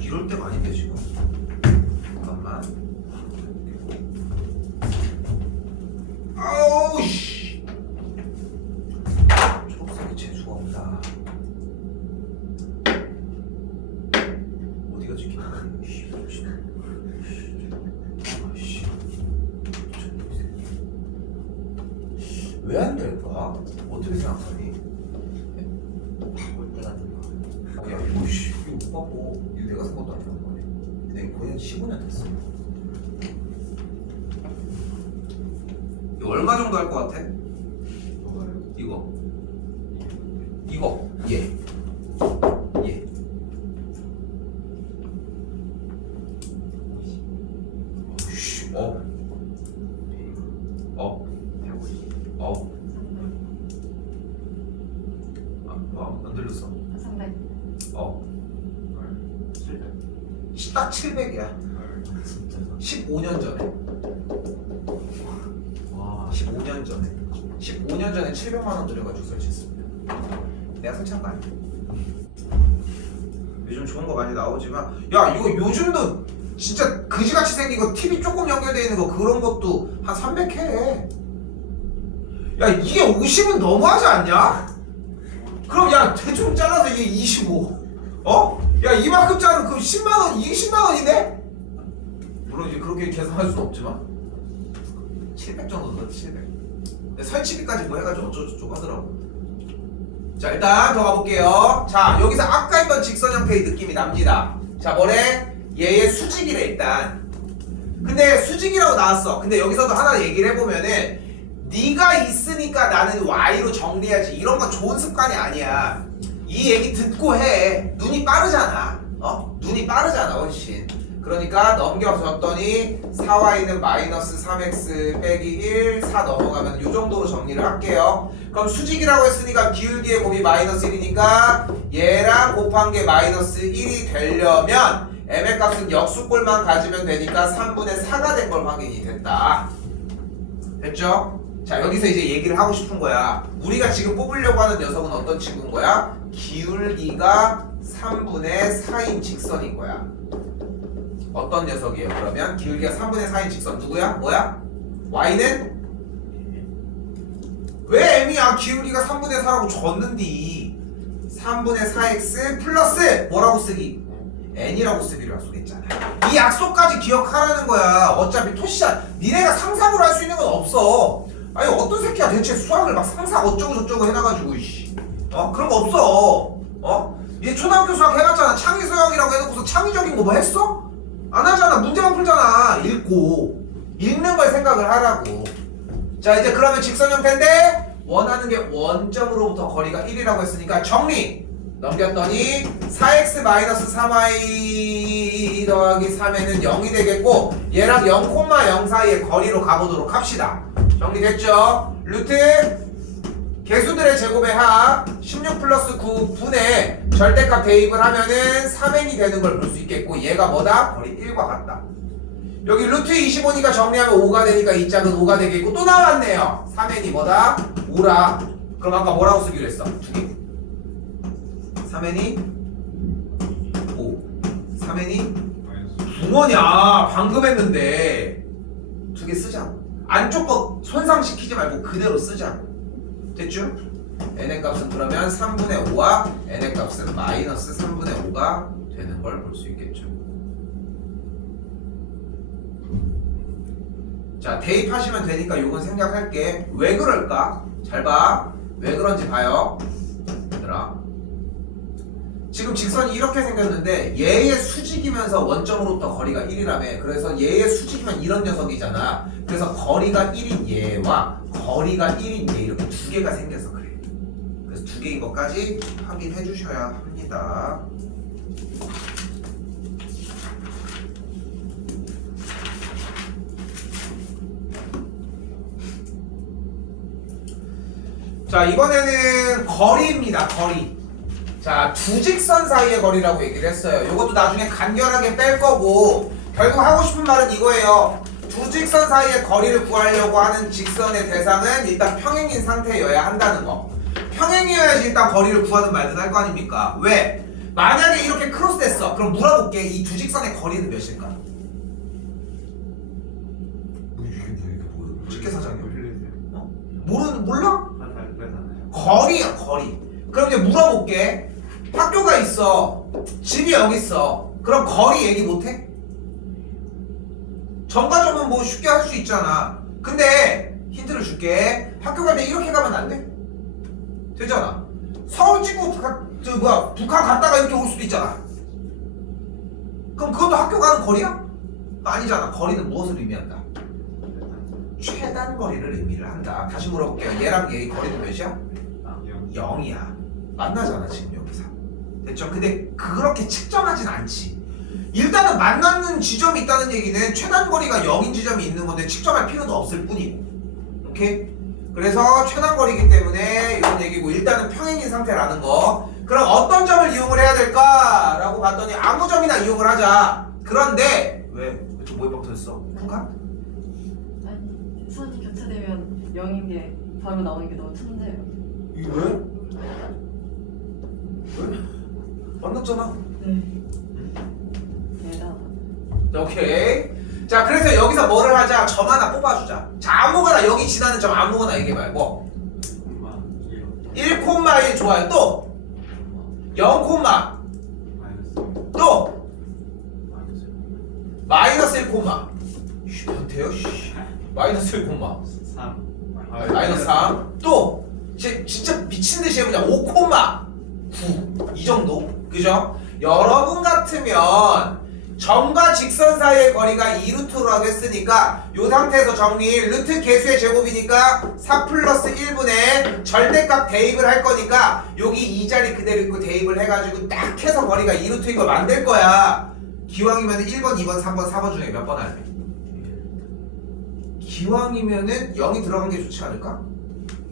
이럴 때가 아닌데 지금. 잠깐만. 아우 씨. 초록색이 재수가 없다. 어디가 지키는 거야? 왜 안 될까? 어떻게 생각하니? 야 이거 씨 이거 못 받고 이거 내가 산 것도 아니란 말이야. 내가 거의 한 15년 됐어. 이거 얼마 정도 할 것 같아? 이거 얘 안 들렸어. 딱 700이야. 15년 전에. 15년 전에. 15년 전에 700만 원 들여가지고 설치했습니다. 내가 설치한 거 아니야. 요즘 좋은 거 많이 나오지만, 야 이거 요즘도 진짜 그지같이 생긴 거, TV 조금 연결되어 있는 거 그런 것도 한 300해. 야 이게 50은 너무하지 않냐? 그럼 야 대충 잘라서 이게 25. 야 이만큼 자르면 그 10만원, 이게 10만원인데? 물론 이제 그렇게 계산할 수는 없지만 700 정도 넣었지. 700. 근데 설치비까지 뭐 해가지고 어쩌고저쩌고 하더라고. 자 일단 더 가볼게요. 자 여기서 아까 했던 직선 형태의 느낌이 납니다. 자 뭐래? 얘의 수직이래 일단. 근데 수직이라고 나왔어. 근데 여기서도 하나 얘기를 해보면은 네가 있으니까 나는 y로 정리해야지. 이런 건 좋은 습관이 아니야. 이 얘기 듣고 해. 눈이 빠르잖아. 눈이 빠르잖아 훨씬. 그러니까 넘겨줬더니 4y는 마이너스 3x 빼기 1, 4 넘어가면 이 정도로 정리를 할게요. 그럼 수직이라고 했으니까 기울기의 곱이 마이너스 1이니까 얘랑 곱한 게 마이너스 1이 되려면 m의 값은 역수꼴만 가지면 되니까 3분의 4가 된 걸 확인이 됐다. 됐죠? 자, 여기서 이제 얘기를 하고 싶은 거야. 우리가 지금 뽑으려고 하는 녀석은 어떤 친구인 거야? 기울기가 3분의 4인 직선인 거야. 어떤 녀석이에요? 그러면 기울기가 3분의 4인 직선 누구야? 뭐야? y는? 왜 m이야? 기울기가 3분의 4라고 줬는디 3분의 4x 플러스 뭐라고 쓰기? n이라고 쓰기로 약속했잖아. 이 약속까지 기억하라는 거야. 어차피 토시야 니네가 상상으로 할 수 있는 건 없어. 아니 어떤 새끼야 대체 수학을 막 상상 어쩌고 저쩌고 해놔가지고 이씨. 그런 거 없어. 얘 초등학교 수학 해봤잖아. 창의수학이라고 해놓고서 창의적인 거 뭐 했어? 안 하잖아. 문제만 풀잖아. 읽고 읽는 걸 생각을 하라고. 자 이제 그러면 직선 형태인데 원하는 게 원점으로부터 거리가 1이라고 했으니까 정리 넘겼더니 4x 마이너스 3y 더하기 3에는 0이 되겠고 얘랑 0,0 사이의 거리로 가보도록 합시다. 정리됐죠? 루트 개수들의 제곱의 합 16 플러스 9분의 절대값 대입을 하면은 3n이 되는 걸 볼 수 있겠고 얘가 뭐다? 거리 1과 같다. 여기 루트 25니까 정리하면 5가 되니까 이 짝은 5가 되겠고 또 나왔네요. 3n이 뭐다? 5라. 그럼 아까 뭐라고 쓰기로 했어? 2개 3n이 5 3n이 붕어냐 방금 했는데 2개 쓰자고. 안쪽 거 손상시키지 말고 그대로 쓰자고. 됐죠? n의 값은 그러면 3분의 5와 n의 값은 마이너스 3분의 5가 되는 걸 볼 수 있겠죠. 자 대입하시면 되니까 이건 생각할게. 왜 그럴까? 잘 봐. 왜 그런지 봐요. 얘들아 지금 직선이 이렇게 생겼는데 얘의 수직이면서 원점으로부터 거리가 1이라며. 그래서 얘의 수직이면 이런 녀석이잖아. 그래서 거리가 1인 얘와 거리가 1인 얘 이렇게 두 개가 생겨서 그래. 그래서 두 개인 것까지 확인해 주셔야 합니다. 자 이번에는 거리입니다. 거리. 자 두 직선 사이의 거리라고 얘기를 했어요. 이것도 나중에 간결하게 뺄 거고 결국 하고 싶은 말은 이거예요. 두 직선 사이의 거리를 구하려고 하는 직선의 대상은 일단 평행인 상태여야 한다는 거. 평행이어야지 일단 거리를 구하는 말든 할 거 아닙니까? 왜? 만약에 이렇게 크로스 됐어. 그럼 물어볼게. 이 두 직선의 거리는 몇일까? 직계 사장이요? 몰라? 거리야 거리. 그럼 이제 물어볼게. 학교가 있어. 집이 여기 있어. 그럼 거리 얘기 못해? 전과점은 뭐 쉽게 할 수 있잖아. 근데 힌트를 줄게. 학교 갈 때 이렇게 가면 안 돼? 되잖아. 서울 찍고 북한 갔다가 이렇게 올 수도 있잖아. 그럼 그것도 학교 가는 거리야? 아니잖아. 거리는 무엇을 의미한다? 최단 거리를 의미를 한다. 다시 물어볼게요. 얘랑 얘의 거리는 몇이야? 0이야. 만나잖아 지금 여기서. 됐죠? 근데 그렇게 측정하진 않지. 일단은 만나는 지점이 있다는 얘기는 최단 거리가 0인 지점이 있는 건데 측정할 필요도 없을 뿐이고. 오케이? 그래서 최단 거리이기 때문에 이런 얘기고 일단은 평행인 상태라는 거. 그럼 어떤 점을 이용을 해야 될까? 라고 봤더니 아무 점이나 이용을 하자. 그런데 왜? 저 모의방 터졌어? 북한? 아니 선이 교차되면 0인 게 바로 나오는 게 너무 천재예요. 이게 왜? 왜? 만났잖아. 네. 대단하다. 자, 오케이. 자 그래서 여기서 뭐를 하자? 점 하나 뽑아주자. 자 아무거나 여기 지나는 점 아무거나 얘기해 말고 1,1 좋아요. 또 0, 또 마이너스 1, 변태요? 마이너스 1, 마이너스 3. 또 진짜 미친듯이 해보자. 5,9 이 정도. 그죠? 여러분 같으면 점과 직선 사이의 거리가 2루트라고 했으니까 이 상태에서 정리. 루트 개수의 제곱이니까 4 플러스 1분의 절대값 대입을 할 거니까 여기 이 자리 그대로 있고 대입을 해가지고 딱 해서 거리가 2루트인 걸 만들 거야. 기왕이면 1번, 2번, 3번, 4번 중에 몇 번 할래? 기왕이면은 0이 들어간 게 좋지 않을까?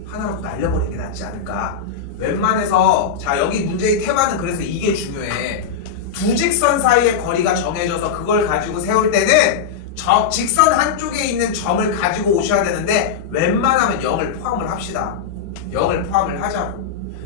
하나라도 날려버리는 게 낫지 않을까? 웬만해서 자 여기 문제의 테마는 그래서 이게 중요해. 두 직선 사이의 거리가 정해져서 그걸 가지고 세울 때는 직선 한쪽에 있는 점을 가지고 오셔야 되는데 웬만하면 0을 포함을 합시다. 0을 포함을 하자고.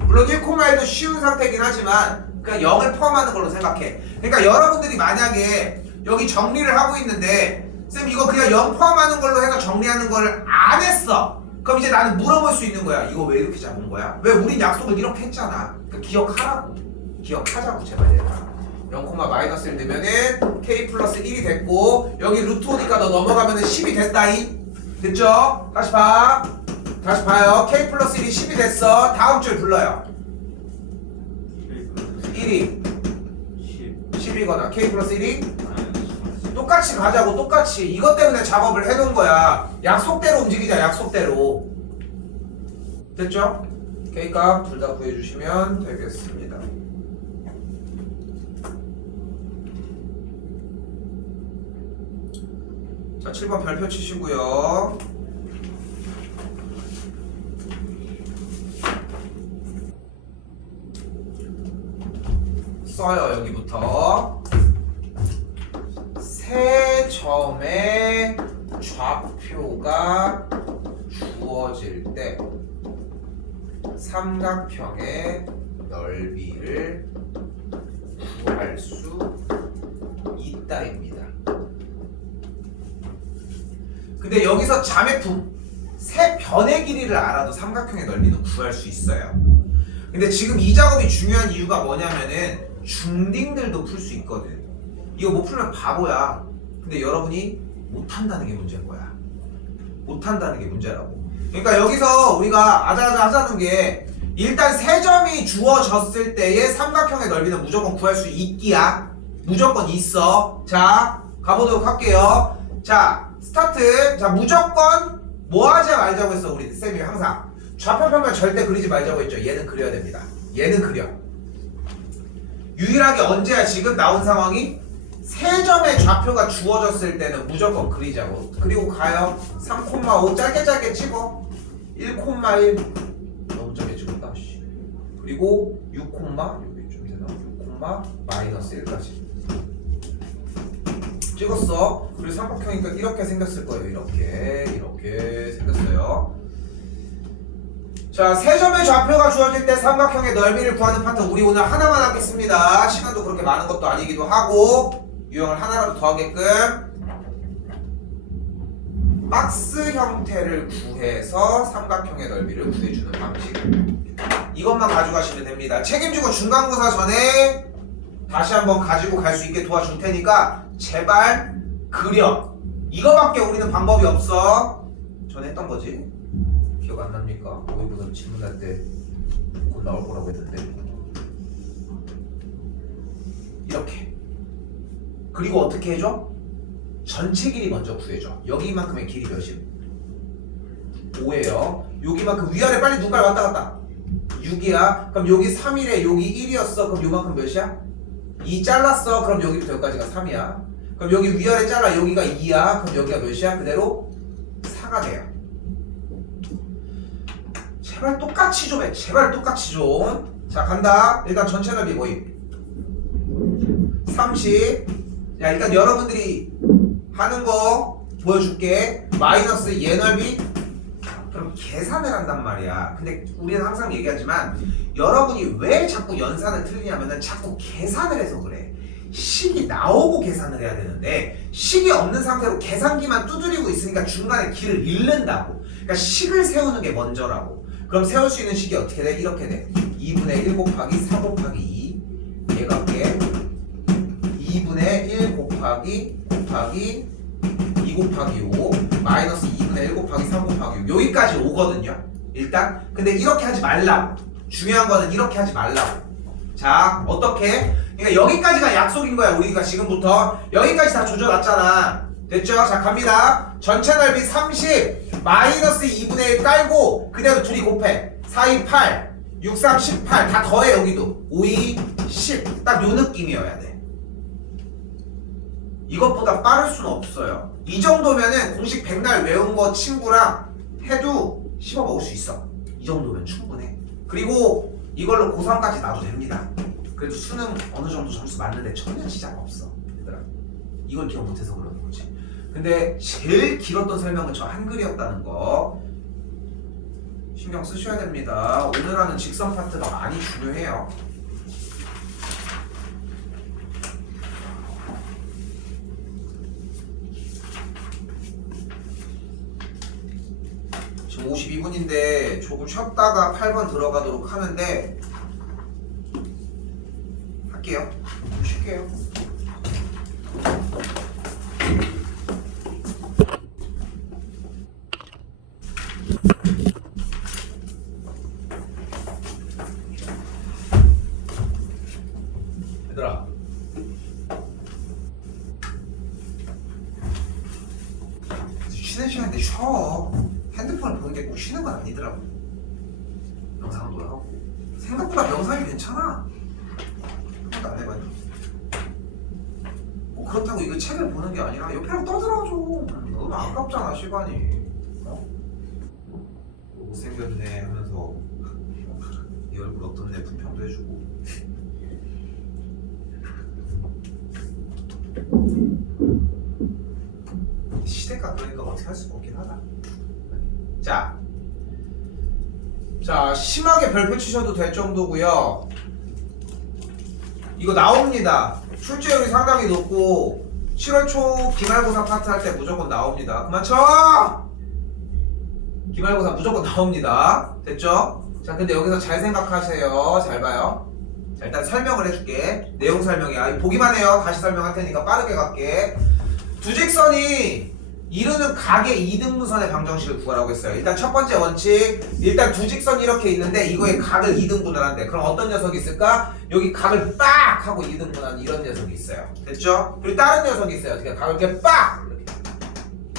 물론 1,1도 쉬운 상태긴 하지만 그러니까 0을 포함하는 걸로 생각해. 그러니까 여러분들이 만약에 여기 정리를 하고 있는데 쌤 이거 그냥 0 포함하는 걸로 해서 정리하는 걸 안 했어. 그럼 이제 나는 물어볼 수 있는 거야. 이거 왜 이렇게 잡은 거야? 왜 우린 약속을 이렇게 했잖아. 그러니까 기억하라고. 기억하자고 제발 얘들아. 0,-1 넣으면은 k 플러스 1이 됐고 여기 루트 오니까 너 넘어가면은 10이 됐다잉. 됐죠? 다시 봐. 다시 봐요. k 플러스 1이 10이 됐어. 다음 줄 불러요. 1이 10이거나 k 플러스 1이 똑같이 가자고. 똑같이. 이것 때문에 작업을 해놓은 거야. 약속대로 움직이자. 약속대로. 됐죠? k값 둘 다 구해주시면 되겠습니다. 자, 7번 별표 치시고요. 써요. 여기부터 세 점의 좌표가 주어질 때 삼각형의 넓이를 구할 수 있다입니다. 근데 여기서 자매품 세 변의 길이를 알아도 삼각형의 넓이는 구할 수 있어요. 근데 지금 이 작업이 중요한 이유가 뭐냐면은 중딩들도 풀 수 있거든. 이거 못 풀면 바보야. 근데 여러분이 못한다는 게 문제인 거야. 못한다는 게 문제라고. 그러니까 여기서 우리가 아자아자 하자는 게 일단 세 점이 주어졌을 때의 삼각형의 넓이는 무조건 구할 수 있기야. 무조건 있어. 자, 가보도록 할게요. 자, 스타트. 자, 무조건 뭐 하지 말자고 했어. 우리 쌤이 항상 좌표평면 절대 그리지 말자고 했죠. 얘는 그려야 됩니다. 얘는 그려. 유일하게 언제야 지금 나온 상황이 세 점의 좌표가 주어졌을 때는 무조건 그리자고. 그리고 가요. 3,5 짧게 찍어. 1,1 너무 짧게 찍었다. 그리고 6, 여기 좀 되나? 6, -1까지 찍었어. 그리고 삼각형이니까 이렇게 생겼을 거예요. 이렇게 생겼어요. 자, 세 점의 좌표가 주어질 때 삼각형의 넓이를 구하는 파트 우리 오늘 하나만 하겠습니다. 시간도 그렇게 많은 것도 아니기도 하고 유형을 하나라도 더 하게끔 박스 형태를 구해서 삼각형의 넓이를 구해주는 방식. 이것만 가져가시면 됩니다. 책임지고 중간고사 전에 다시 한번 가지고 갈 수 있게 도와줄 테니까 제발 그려. 이거밖에 우리는 방법이 없어. 전에 했던 거지? 기억 안 납니까? 모의고사 질문할 때 곧 나올 거라고 했는데 이렇게. 그리고 어떻게 해줘? 전체 길이 먼저 구해줘. 여기만큼의 길이 몇이요? 5예요. 여기만큼 위아래 빨리 눈깔 왔다 갔다. 6이야. 그럼 여기 3이래. 여기 1이었어. 그럼 요만큼 몇이야? 2 잘랐어. 그럼 여기부터 여기까지가 3이야. 그럼 여기 위아래 잘라. 여기가 2야. 그럼 여기가 몇이야? 그대로 4가 돼요. 제발 똑같이 좀 해. 제발 똑같이 좀. 자, 간다. 일단 전체 넓이 뭐임? 30. 야, 일단 여러분들이 하는 거 보여줄게. 마이너스 얘 넓이. 그럼 계산을 한단 말이야. 근데 우리는 항상 얘기하지만 여러분이 왜 자꾸 연산을 틀리냐면은 자꾸 계산을 해서 그래. 식이 나오고 계산을 해야 되는데 식이 없는 상태로 계산기만 두드리고 있으니까 중간에 길을 잃는다고. 그러니까 식을 세우는 게 먼저라고. 그럼 세울 수 있는 식이 어떻게 돼? 이렇게 돼. 2분의 1 곱하기 4 곱하기 2. 얘가 할게. 2분의 1 곱하기 2 곱하기 5 마이너스 2분의 1 곱하기 3 곱하기 6 여기까지 오거든요. 일단 근데 이렇게 하지 말라고. 중요한 거는 이렇게 하지 말라고. 자, 어떻게? 그러니까 여기까지가 약속인 거야. 우리가 지금부터 여기까지 다 조져놨잖아. 됐죠? 자 갑니다. 전체 넓이 30 마이너스 2분의 1 깔고 그대로 둘이 곱해. 4, 2, 8 6, 3, 18 다 더해. 여기도 5, 2, 10 딱 요 느낌이어야 돼. 이것보다 빠를 수는 없어요. 이 정도면은 공식 백날 외운 거 친구랑 해도 씹어 먹을 수 있어. 이 정도면 충분해. 그리고 이걸로 고3까지 놔도 됩니다. 그래도 수능 어느 정도 점수 맞는데 전혀 지장 없어. 얘들아, 이걸 기억 못해서 그러는 거지. 근데 제일 길었던 설명은 저 한글이었다는 거 신경 쓰셔야 됩니다. 오늘 하는 직선 파트가 많이 중요해요. 지금 52분인데 조금 쉬었다가 8번 들어가도록 하는데 할게요. 쉴게요. 얘들아, 쉬는 시간인데 쉬어. 핸드폰을 보는 게 꼭 쉬는 건 아니더라고. 영상은 뭐야? 생각보다 명상이 괜찮아. 한 번도 안 해봤니? 뭐 그렇다고 이거 책을 보는 게 아니라 옆에랑 떠들어줘. 너무 아깝잖아 시간이. 어? 못생겼네 하면서 이 얼굴 어떻네 품평도 해주고. 시대가 그러니까 어떻게 할 수가 없긴 하다. 자 심하게 별표 치셔도 될 정도고요. 이거 나옵니다. 출제율이 상당히 높고 7월 초 기말고사 파트 할 때 무조건 나옵니다. 그만 쳐! 기말고사 무조건 나옵니다. 됐죠? 자 근데 여기서 잘 생각하세요. 잘 봐요. 자 일단 설명을 해줄게. 내용 설명이야. 보기만 해요. 다시 설명할 테니까 빠르게 갈게. 두 직선이 이루는 각의 이등분선의 방정식을 구하라고 했어요. 일단 첫 번째 원칙, 일단 두 직선이 이렇게 있는데 이거의 각을 이등분을 한대. 그럼 어떤 녀석이 있을까? 여기 각을 빡 하고 이등분하는 이런 녀석이 있어요. 됐죠? 그리고 다른 녀석이 있어요. 어떻게 각을 이렇게 빡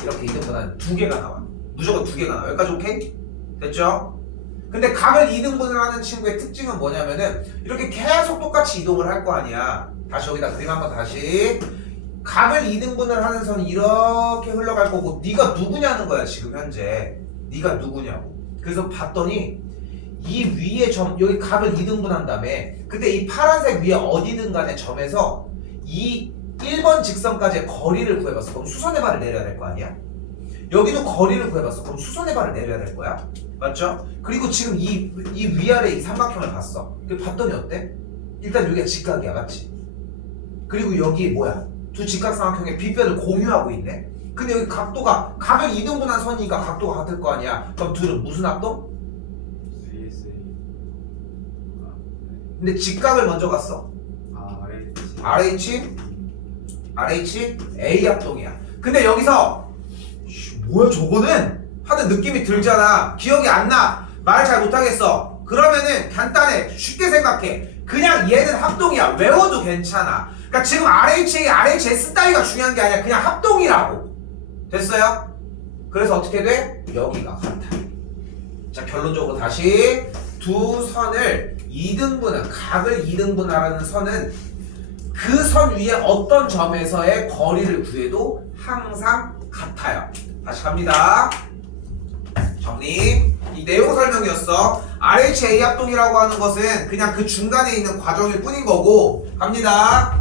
이렇게 이등분하는 두 개가 나와. 무조건 두 개가 나와. 여기까지 오케이? 됐죠? 근데 각을 이등분을 하는 친구의 특징은 뭐냐면은 이렇게 계속 똑같이 이동을 할 거 아니야. 다시 여기다 그림 한번 다시. 각을 이등분을 하는 선이 이렇게 흘러갈 거고 네가 누구냐는 거야 지금 현재. 네가 누구냐고. 그래서 봤더니 이 위에 점, 여기 각을 이등분한 다음에 근데 이 파란색 위에 어디든 간에 점에서 이 1번 직선까지의 거리를 구해봤어. 그럼 수선의 발을 내려야 될 거 아니야? 여기도 거리를 구해봤어. 그럼 수선의 발을 내려야 될 거야. 맞죠? 그리고 지금 이 위아래 이 삼각형을 봤어. 봤더니 어때? 일단 여기가 직각이야. 맞지? 그리고 여기 뭐야? 두 직각삼각형의 빗변을 공유하고 있네. 근데 여기 각도가 각을 이등분한 선이니까 각도가 같을 거 아니야. 그럼 둘은 무슨 합동? 근데 직각을 먼저 갔어. RH A 합동이야. 근데 여기서 뭐야 저거는? 하는 느낌이 들잖아. 기억이 안 나. 말 잘 못하겠어. 그러면은 간단해. 쉽게 생각해. 그냥 얘는 합동이야. 외워도 괜찮아. 그러니까 지금 RHA, RHS 따위가 중요한 게 아니라 그냥 합동이라고. 됐어요? 그래서 어떻게 돼? 여기가 같아. 자 결론적으로 다시 두 선을 이등분한 각을 이등분하라는 선은 그 선 위에 어떤 점에서의 거리를 구해도 항상 같아요. 다시 갑니다. 정리. 이 내용 설명이었어. RHA 합동이라고 하는 것은 그냥 그 중간에 있는 과정일 뿐인 거고. 갑니다.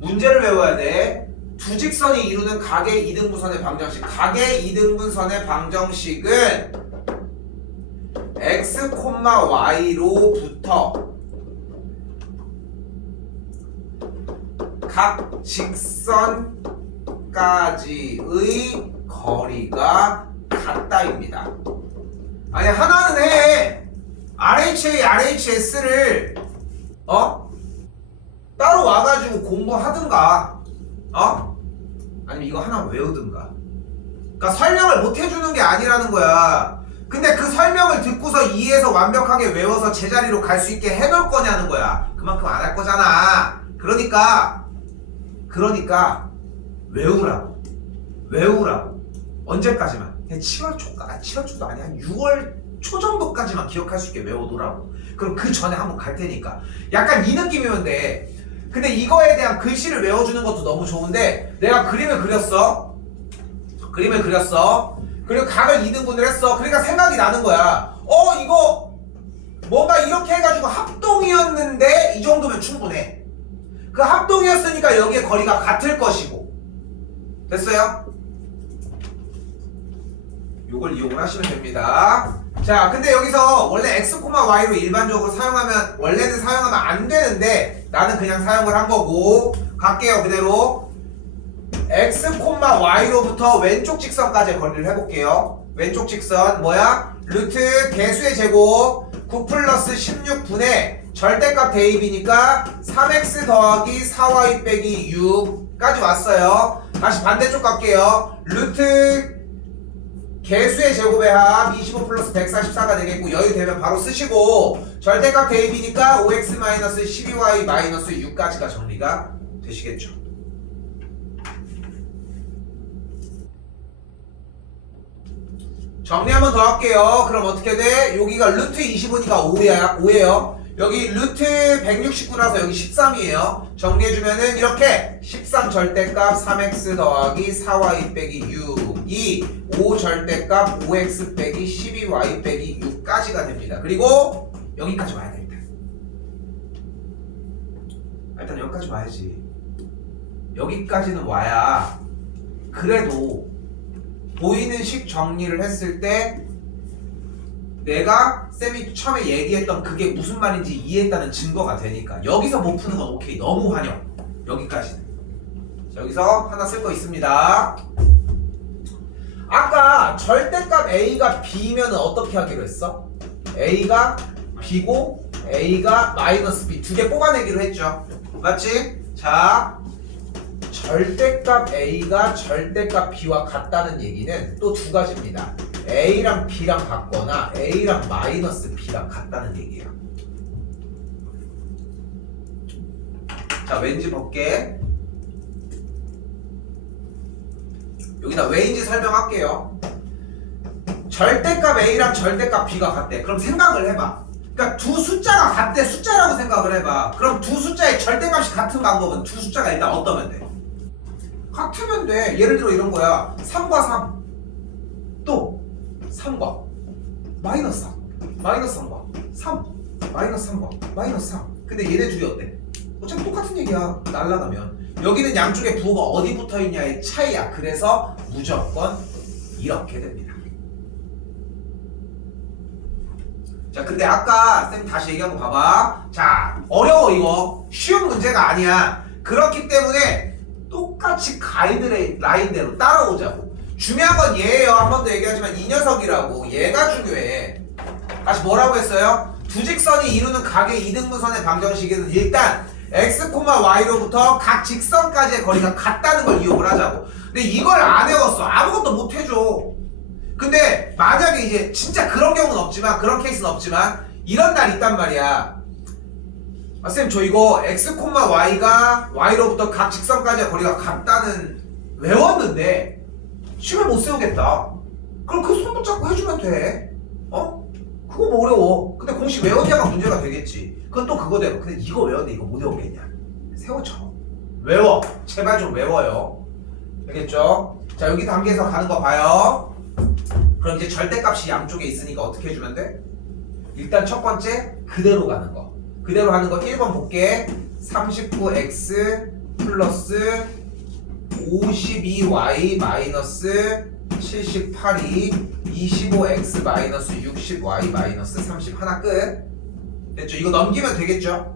문제를 외워야 돼. 두 직선이 이루는 각의 이등분선의 방정식. 각의 이등분선의 방정식은 x, y로부터 각 직선까지의 거리가 같다입니다. 아니 하나는 해. RHA, RHS를 따로 와가지고 공부하든가 아니면 이거 하나 외우든가. 그러니까 설명을 못 해주는 게 아니라는 거야. 근데 그 설명을 듣고서 이해해서 완벽하게 외워서 제자리로 갈 수 있게 해놓을 거냐는 거야. 그만큼 안 할 거잖아. 그러니까 외우라고. 언제까지만? 그냥 7월 초까지, 7월 초도 아니야. 한 6월 초 정도까지만 기억할 수 있게 외워두라고. 그럼 그 전에 한번 갈 테니까. 약간 이 느낌이면 돼. 근데 이거에 대한 글씨를 외워주는 것도 너무 좋은데 내가 그림을 그렸어. 그리고 각을 2등분을 했어. 그러니까 생각이 나는 거야. 이거 뭔가 이렇게 해가지고 합동이었는데 이 정도면 충분해. 그 합동이었으니까 여기에 거리가 같을 것이고. 됐어요? 요걸 이용을 하시면 됩니다. 자, 근데 여기서 원래 x, y로 일반적으로 원래는 사용하면 안 되는데 나는 그냥 사용을 한 거고 갈게요. 그대로 x, y로부터 왼쪽 직선까지의 거리를 해볼게요. 왼쪽 직선 뭐야? 루트 개수의 제곱 9 플러스 16분의 절대값 대입이니까 3x 더하기 4y 빼기 6까지 왔어요. 다시 반대쪽 갈게요. 루트 개수의 제곱의 합 25 플러스 144가 되겠고 여유 되면 바로 쓰시고 절대값 대입이니까 5x 마이너스 12y 마이너스 6까지가 정리가 되시겠죠. 정리 한번 더 할게요. 그럼 어떻게 돼? 여기가 루트 25니까 5예요. 여기 루트 169라서 여기 13이에요. 정리해주면은 이렇게 13 절대값 3x 더하기 4y 빼기 6이 5 절대값 5x 빼기 12y 빼기 6까지가 됩니다. 그리고 여기까지 와야 됩니다. 일단 여기까지 와야지. 여기까지는 와야 그래도 보이는 식 정리를 했을 때 내가 쌤이 처음에 얘기했던 그게 무슨 말인지 이해했다는 증거가 되니까 여기서 못 푸는 건 오케이. 너무 환영. 여기까지는. 자, 여기서 하나 쓸 거 있습니다. 아까 절대값 A가 B면 어떻게 하기로 했어? A가 B고 A가 마이너스 B 두 개 뽑아내기로 했죠. 맞지? 자, 절대값 A가 절대값 B와 같다는 얘기는 또 두 가지입니다. A랑 B랑 같거나 A랑 마이너스 B랑 같다는 얘기예요. 자, 왠지 볼게. 여기다 왜인지 설명할게요. 절대값 A랑 절대값 B가 같대. 그럼 생각을 해봐. 그러니까 두 숫자가 같대. 숫자라고 생각을 해봐. 그럼 두 숫자의 절대값이 같은 방법은 두 숫자가 일단 어떠면 돼? 같으면 돼. 예를 들어 이런 거야. 3과 3. 또 3과 마이너스 3. 마이너스 3과 3. 마이너스 3과 마이너스 3. 근데 얘네 둘이 어때? 어차피 똑같은 얘기야. 날라가면. 여기는 양쪽에 부호가 어디 붙어있냐의 차이야. 그래서 무조건 이렇게 됩니다. 자, 근데 아까 쌤 다시 얘기한 거 봐봐. 자, 어려워 이거. 쉬운 문제가 아니야. 그렇기 때문에 똑같이 가이드라인대로 따라오자고. 중요한 건 얘예요. 한 번 더 얘기하지만 이 녀석이라고. 얘가 중요해. 다시 뭐라고 했어요? 두 직선이 이루는 각의 이등분선의 방정식에는 일단 x, y로부터 각 직선까지의 거리가 같다는 걸 이용을 하자고. 근데 이걸 안 외웠어. 아무것도 못 해줘. 근데 만약에 이제 진짜 그런 경우는 없지만, 그런 케이스는 없지만 이런 날 있단 말이야. 아, 쌤 저 이거 x, y가 y로부터 각 직선까지의 거리가 같다는 외웠는데 식을 못 세우겠다. 그럼 그 손 붙잡고 해주면 돼. 그거 뭐 어려워. 근데 공식 외웠냐가 문제가 되겠지. 그건 또 그거대로. 근데 이거 외웠는데 이거 못 외우겠냐? 세워쳐. 외워. 제발 좀 외워요. 알겠죠? 자, 여기 단계에서 가는 거 봐요. 그럼 이제 절대값이 양쪽에 있으니까 어떻게 해주면 돼? 일단 첫 번째 그대로 가는 거. 그대로 하는 거 1번 볼게. 39x 플러스 52y 마이너스 78이 25x 마이너스 60y 마이너스 30 하나 끝. 됐죠? 이거 넘기면 되겠죠?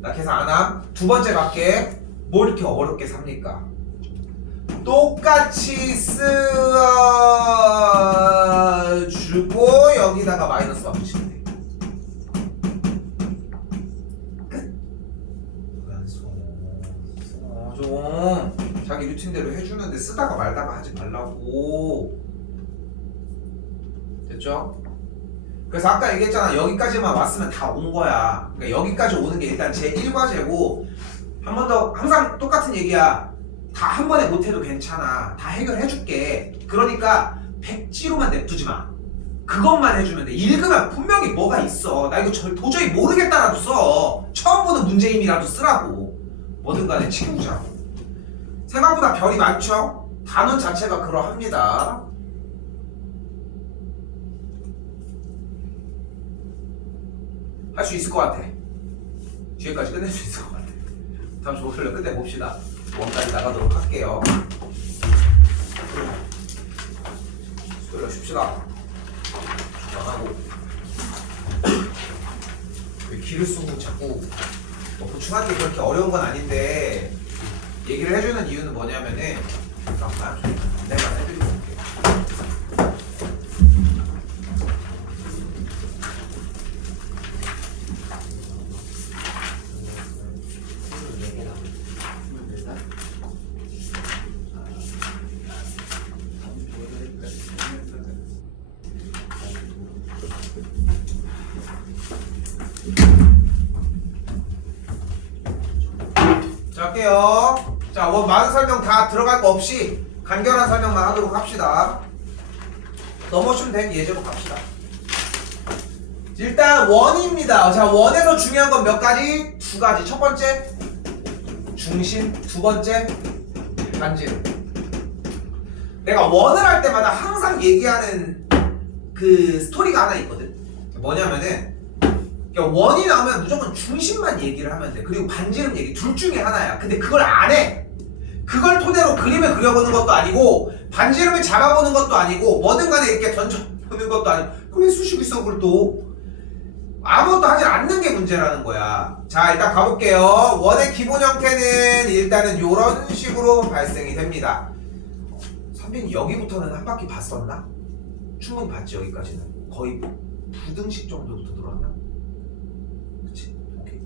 나 계산 안 함. 두 번째 갈게. 뭐 이렇게 어렵게 삽니까? 똑같이 쓰어주고 여기다가 마이너스 붙이면 돼. 끝. 좀 자기 루틴대로 해주는데 쓰다가 말다가 하지 말라고. 됐죠? 그래서 아까 얘기했잖아. 여기까지만 왔으면 다 온 거야. 그러니까 여기까지 오는 게 일단 제1과제고 한 번 더 항상 똑같은 얘기야. 다 한 번에 못해도 괜찮아. 다 해결해줄게. 그러니까 백지로만 냅두지 마. 그것만 해주면 돼. 읽으면 분명히 뭐가 있어. 나 이거 도저히 모르겠다라도 써. 처음 보는 문제임이라도 쓰라고. 뭐든 간에 치우자고. 생각보다 별이 많죠? 단원 자체가 그러합니다. 할 수 있을 것 같아. 뒤에까지 끝낼 수 있을 것 같아. 다음 주 목요일에 끝내봅시다. 원까지 나가도록 할게요. 수요일에 쉽시다. 적당하고. 왜 길을 쓰고 자꾸 뭐 보충하는 게 그렇게 어려운 건 아닌데 얘기를 해주는 이유는 뭐냐면은 잠깐만 내가 해드리고 올게요. 자, 할게요. 자, 많은 설명 다 들어갈 거 없이 간결한 설명만 하도록 합시다. 넘어오시면 된 예제로 갑시다. 일단 원입니다. 자, 원에서 중요한 건 몇 가지? 두 가지. 첫 번째 중심, 두 번째 반지름. 내가 원을 할 때마다 항상 얘기하는 그 스토리가 하나 있거든. 뭐냐면은 원이 나오면 무조건 중심만 얘기를 하면 돼. 그리고 반지름 얘기 둘 중에 하나야. 근데 그걸 안 해. 그걸 토대로 그림을 그려보는 것도 아니고 반지름을 잡아보는 것도 아니고 뭐든 간에 이렇게 던져보는 것도 아니고 그럼 왜 수식이 있어 그걸 또 아무것도 하지 않는 게 문제라는 거야. 자, 일단 가볼게요. 원의 기본 형태는 일단은 이런 식으로 발생이 됩니다. 선배님 여기부터는 한 바퀴 봤었나? 충분히 봤지. 여기까지는 거의 부등식 정도부터 들어왔나? 그치? 오케이.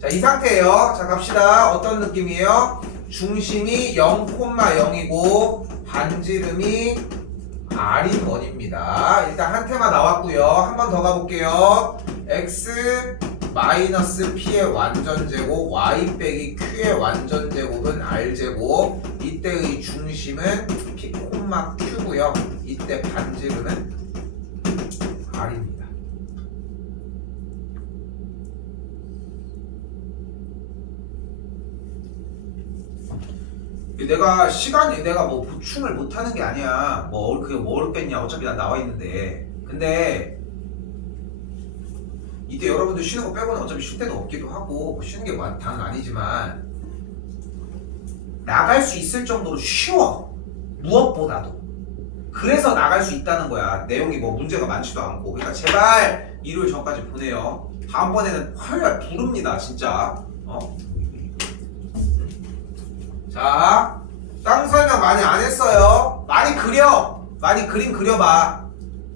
자, 이 상태예요. 자, 갑시다. 어떤 느낌이에요? 중심이 0,0이고 반지름이 R인 원입니다. 일단 한 테마 나왔고요. 한 번 더 가볼게요. X 마이너스 P의 완전제곱 Y 빼기 Q의 완전제곱은 R제곱. 이때의 중심은 P, Q고요. 이때 반지름은 R입니다. 내가 뭐 보충을 못하는 게 아니야. 그게 뭐를 뺐냐. 어차피 난 나와 있는데. 근데 이때 여러분들 쉬는 거 빼고는 어차피 쉴 때도 없기도 하고 쉬는 게 다는 아니지만 나갈 수 있을 정도로 쉬워. 무엇보다도. 그래서 나갈 수 있다는 거야. 내용이 뭐 문제가 많지도 않고. 그러니까 제발 일요일 전까지 보내요. 다음번에는 화요일 부릅니다. 진짜. 자, 땅 설명 많이 안 했어요. 많이 그려. 많이 그림 그려봐.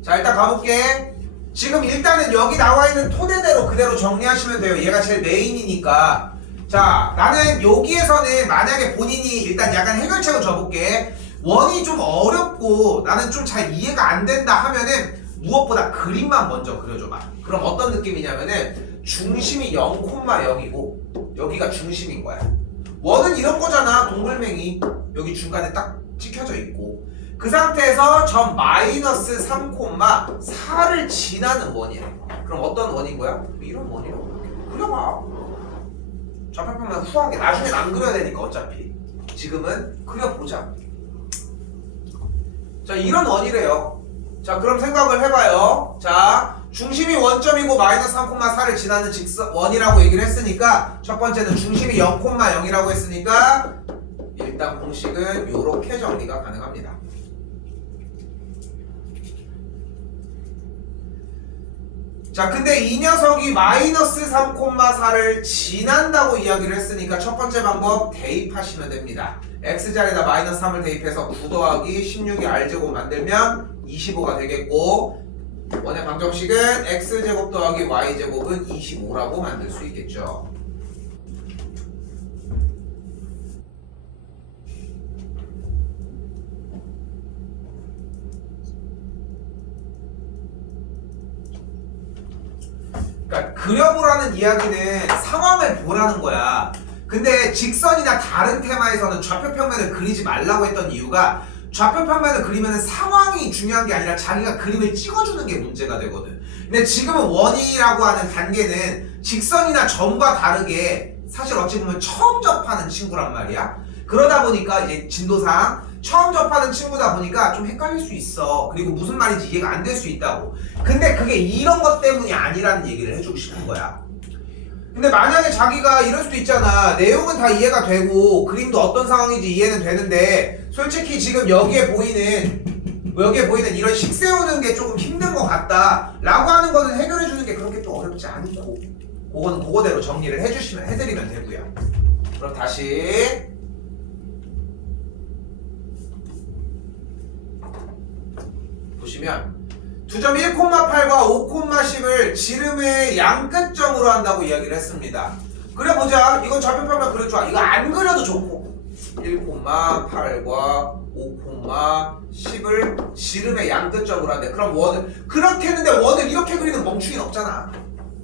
자, 일단 가볼게. 지금 일단은 여기 나와 있는 토대대로 그대로 정리하시면 돼요. 얘가 제일 메인이니까. 자, 나는 여기에서는 만약에 본인이 일단 약간 해결책을 줘볼게. 원이 좀 어렵고 나는 좀 잘 이해가 안 된다 하면은 무엇보다 그림만 먼저 그려줘봐. 그럼 어떤 느낌이냐면은 중심이 0,0이고 여기가 중심인 거야. 원은 이런 거잖아. 동글맹이 여기 중간에 딱 찍혀져 있고 그 상태에서 점 마이너스 3,4를 지나는 원이야. 그럼 어떤 원인 거야? 이런 원이라고 그려봐. 좌표표면 후하게 나중엔 안 그려야 되니까 어차피 지금은 그려보자. 자, 이런 원이래요. 자, 그럼 생각을 해봐요. 자, 중심이 원점이고 마이너스 3,4를 지나는 직선 원이라고 얘기를 했으니까 첫 번째는 중심이 0,0이라고 했으니까 일단 공식은 이렇게 정리가 가능합니다. 자, 근데 이 녀석이 마이너스 3,4를 지난다고 이야기를 했으니까 첫 번째 방법 대입하시면 됩니다. x자리에다 마이너스 3을 대입해서 9 더하기 16이 r제곱 만들면 25가 되겠고 원의 방정식은 x제곱 더하기 y제곱은 25라고 만들 수 있겠죠. 그러니까 그려보라는 이야기는 상황을 보라는 거야. 근데 직선이나 다른 테마에서는 좌표평면을 그리지 말라고 했던 이유가 좌표평면을 그리면 상황이 중요한 게 아니라 자기가 그림을 찍어주는 게 문제가 되거든. 근데 지금은 원이라고 하는 단계는 직선이나 점과 다르게 사실 어찌 보면 처음 접하는 친구란 말이야. 그러다 보니까 이제 진도상 처음 접하는 친구다 보니까 좀 헷갈릴 수 있어. 그리고 무슨 말인지 이해가 안 될 수 있다고. 근데 그게 이런 것 때문이 아니라는 얘기를 해주고 싶은 거야. 근데 만약에 자기가 이럴 수도 있잖아. 내용은 다 이해가 되고 그림도 어떤 상황인지 이해는 되는데 솔직히 지금 여기에 보이는 이런 식 세우는 게 조금 힘든 것 같다 라고 하는 거는 해결해 주는 게 그렇게 또 어렵지 않고 그거는 그거대로 정리를 해드리면 되고요. 그럼 다시 보시면 2점 1,8과 5,10을 지름의 양끝점으로 한다고 이야기를 했습니다. 그려보자. 이건 좌표평면 그려줘. 이거 안 그려도 좋고 1,8과 5,10을 지름의 양끝점으로 한대. 그럼 원을 그렇게 했는데 원을 이렇게 그리는 멍충이는 없잖아.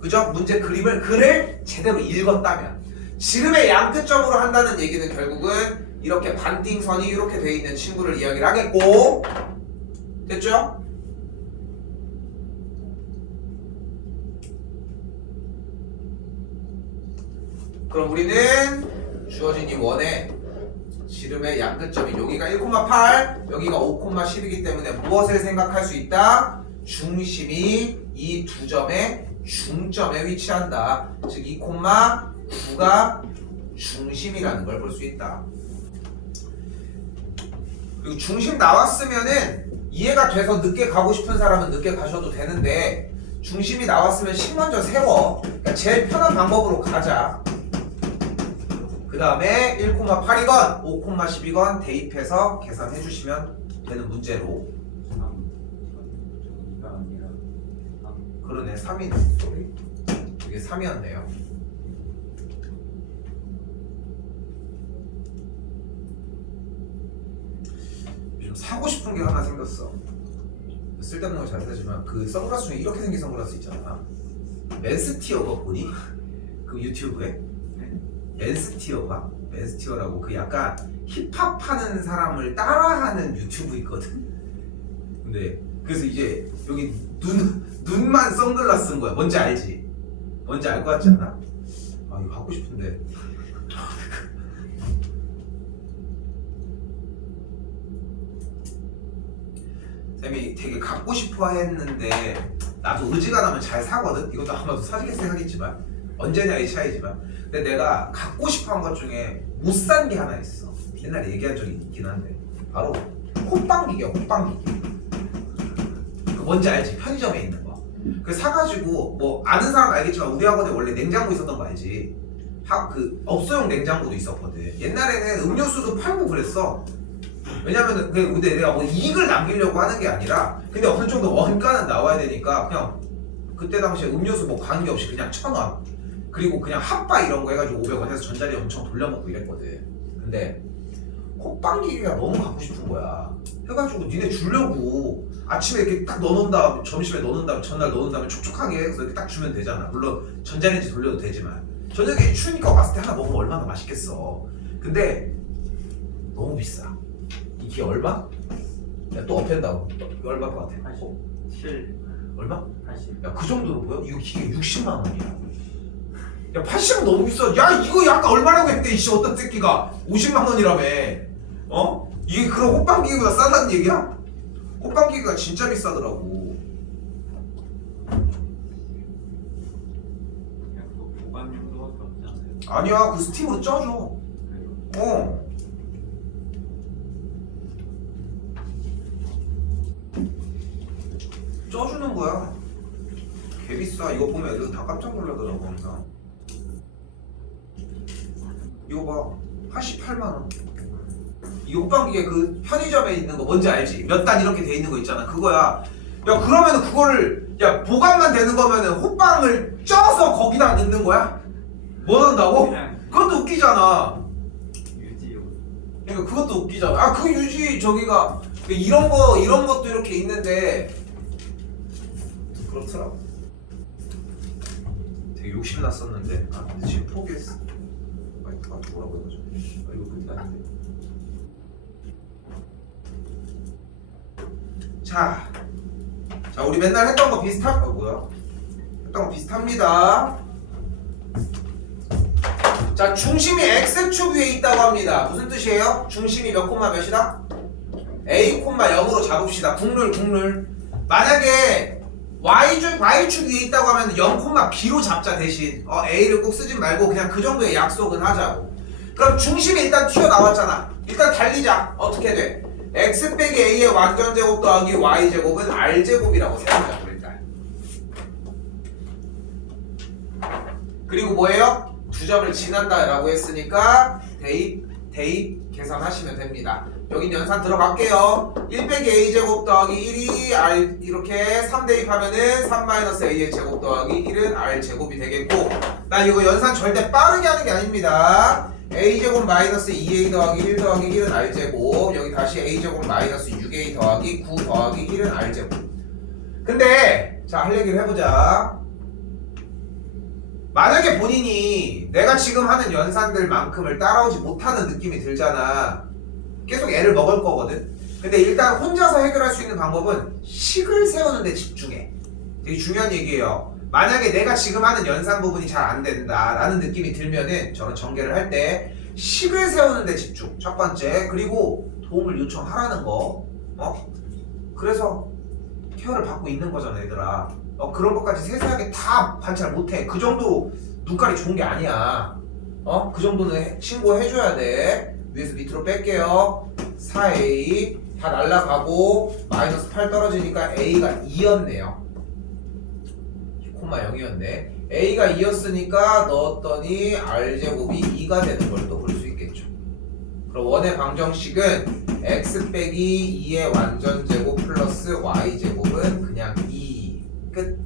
그죠? 문제 그림을 글을 제대로 읽었다면 지름의 양끝점으로 한다는 얘기는 결국은 이렇게 반띵선이 이렇게 돼 있는 친구를 이야기를 하겠고 됐죠? 그럼 우리는 주어진 이 원의 지름의 양끝점이 여기가 1,8 여기가 5,10이기 때문에 무엇을 생각할 수 있다? 중심이 이 두 점의 중점에 위치한다. 즉 2,9가 중심이라는 걸 볼 수 있다. 그리고 중심 나왔으면은 이해가 돼서 늦게 가고 싶은 사람은 늦게 가셔도 되는데 중심이 나왔으면 식 먼저 세워. 그러니까 제일 편한 방법으로 가자. 그 다음에 1,8이건 5,10이건 대입해서 계산해 주시면 되는 문제로. 그러네 3이네. 소리 이게 3이었네요. 요즘 사고 싶은 게 하나 생겼어. 쓸데없는 거 잘 사지만 그 선글라스 중에 이렇게 생긴 선글라스 있잖아. 맨스티어가 보니? 그 유튜브에 맨스티어라고 그 약간 힙합 하는 사람을 따라하는 유튜브 있거든. 근데 그래서 이제 여기 눈만 선글라스 쓴 거야. 뭔지 알지? 뭔지 알 것 같지 않아? 아 이거 갖고 싶은데. 쌤이 되게 갖고 싶어 했는데 나도 의지가 나면 잘 사거든. 이것도 아마도 사주겠어야 하겠지만 언제냐의 차이지만. 근데 내가 갖고 싶어 한 것 중에 못 산 게 하나 있어. 옛날에 얘기한 적이 있긴 한데 바로 호빵기계야. 호빵기계. 그 뭔지 알지? 편의점에 있는 거. 그 사가지고 뭐 아는 사람 알겠지만 우리 학원에 원래 냉장고 있었던 거 알지? 그 업소용 냉장고도 있었거든. 옛날에는 음료수도 팔고 그랬어. 왜냐면은 근데 내가 뭐 이익을 남기려고 하는 게 아니라 근데 어느 정도 원가는 나와야 되니까 그냥 그때 당시에 음료수 뭐 관계없이 그냥 1,000원 그리고 그냥 핫바 이런 거 해가지고 500원 해서 전자리 엄청 돌려먹고 이랬거든. 근데 호빵기계가 너무 갖고 싶은 거야. 해가지고 니네 주려고 아침에 이렇게 딱 넣어놓은 다음에 점심에 넣어놓은 다음에 전날 넣어놓은 다음에 촉촉하게 해서 이렇게 딱 주면 되잖아. 물론 전자레인지 돌려도 되지만 저녁에 추우니까 왔을 때 하나 먹으면 얼마나 맛있겠어. 근데 너무 비싸. 이게 얼마? 야 또 업한다고. 이거 얼마 것 같아? 7 얼마? 80 야 그 정도로 보여? 이거 기계 60만 원이야. 야 80은 너무 비싸. 야 이거 약간 얼마라고 했대 이씨 어떤 새끼가 50만 원이라며. 어? 이게 그런 호빵기계보다 싸다는 얘기야? 호빵기계가 진짜 비싸더라고. 그냥 그 보관 용도밖에 없지 않아요? 아니야 그 스팀으로 쪄줘. 어. 쪄주는 거야. 개 비싸. 이거 보면 애들 다 깜짝 놀라더라고 항상. 이거 봐 88만 원. 이 호빵기계 그 편의점에 있는 거 뭔지 알지? 몇 단 이렇게 돼 있는 거 있잖아. 그거야. 야 그러면은 그거를 야 보관만 되는 거면은 호빵을 쪄서 거기다 넣는 거야? 뭐 넣는다고? 그냥 그것도 웃기잖아. 유지용. 그러니까 그것도 웃기잖아. 아 그 유지 저기가 이런 것도 이렇게 있는데 그렇더라고. 되게 욕심났었는데 근데 지금 포기했어. 뭐라고 해가지고 이거 그게 아닌데. 자 우리 맨날 했던 거 했던 거 비슷합니다. 자 중심이 x축 위에 있다고 합니다. 무슨 뜻이에요? 중심이 몇 콤마 몇이다? a 콤마 0으로 잡읍시다. 국룰. 만약에 y축 위에 있다고 하면 0 콤마 b로 잡자. 대신 a를 꼭 쓰지 말고 그냥 그 정도의 약속은 하자고. 그럼 중심이 일단 튀어나왔잖아. 일단 달리자. 어떻게 돼? x 빼기 a의 완전제곱 더하기 y제곱은 r제곱이라고 세우자고 일단. 그리고 뭐예요? 두 점을 지난다 라고 했으니까 대입 계산하시면 됩니다. 여긴 연산 들어갈게요. 1 빼기 a제곱 더하기 1이 r 이렇게 3 대입하면은 3 마이너스 a의 제곱 더하기 1은 r제곱이 되겠고, 나 이거 연산 절대 빠르게 하는 게 아닙니다. a제곱 마이너스 2a 더하기 1 더하기 1은 r제곱, 여기 다시 a제곱 마이너스 6a 더하기 9 더하기 1은 r제곱. 근데 자 할 얘기를 해보자. 만약에 본인이 내가 지금 하는 연산들만큼을 따라오지 못하는 느낌이 들잖아. 계속 애를 먹을 거거든. 근데 일단 혼자서 해결할 수 있는 방법은 식을 세우는 데 집중해. 되게 중요한 얘기예요. 만약에 내가 지금 하는 연산 부분이 잘 안 된다라는 느낌이 들면은 저는 전개를 할 때 식을 세우는 데 집중. 첫 번째. 그리고 도움을 요청하라는 거. 그래서 케어를 받고 있는 거잖아 얘들아. 그런 것까지 세세하게 다 관찰 못해. 그 정도 눈깔이 좋은 게 아니야. 그 정도는 신고해줘야 돼. 위에서 밑으로 뺄게요. 4a 다 날라가고 마이너스 8 떨어지니까 a가 2였네요. 콤마 0이었네. a가 2였으니까 넣었더니 r제곱이 2가 되는 걸 또 볼 수 있겠죠. 그럼 원의 방정식은 x 빼기 2의 완전제곱 플러스 y제곱은 그냥 2. 끝.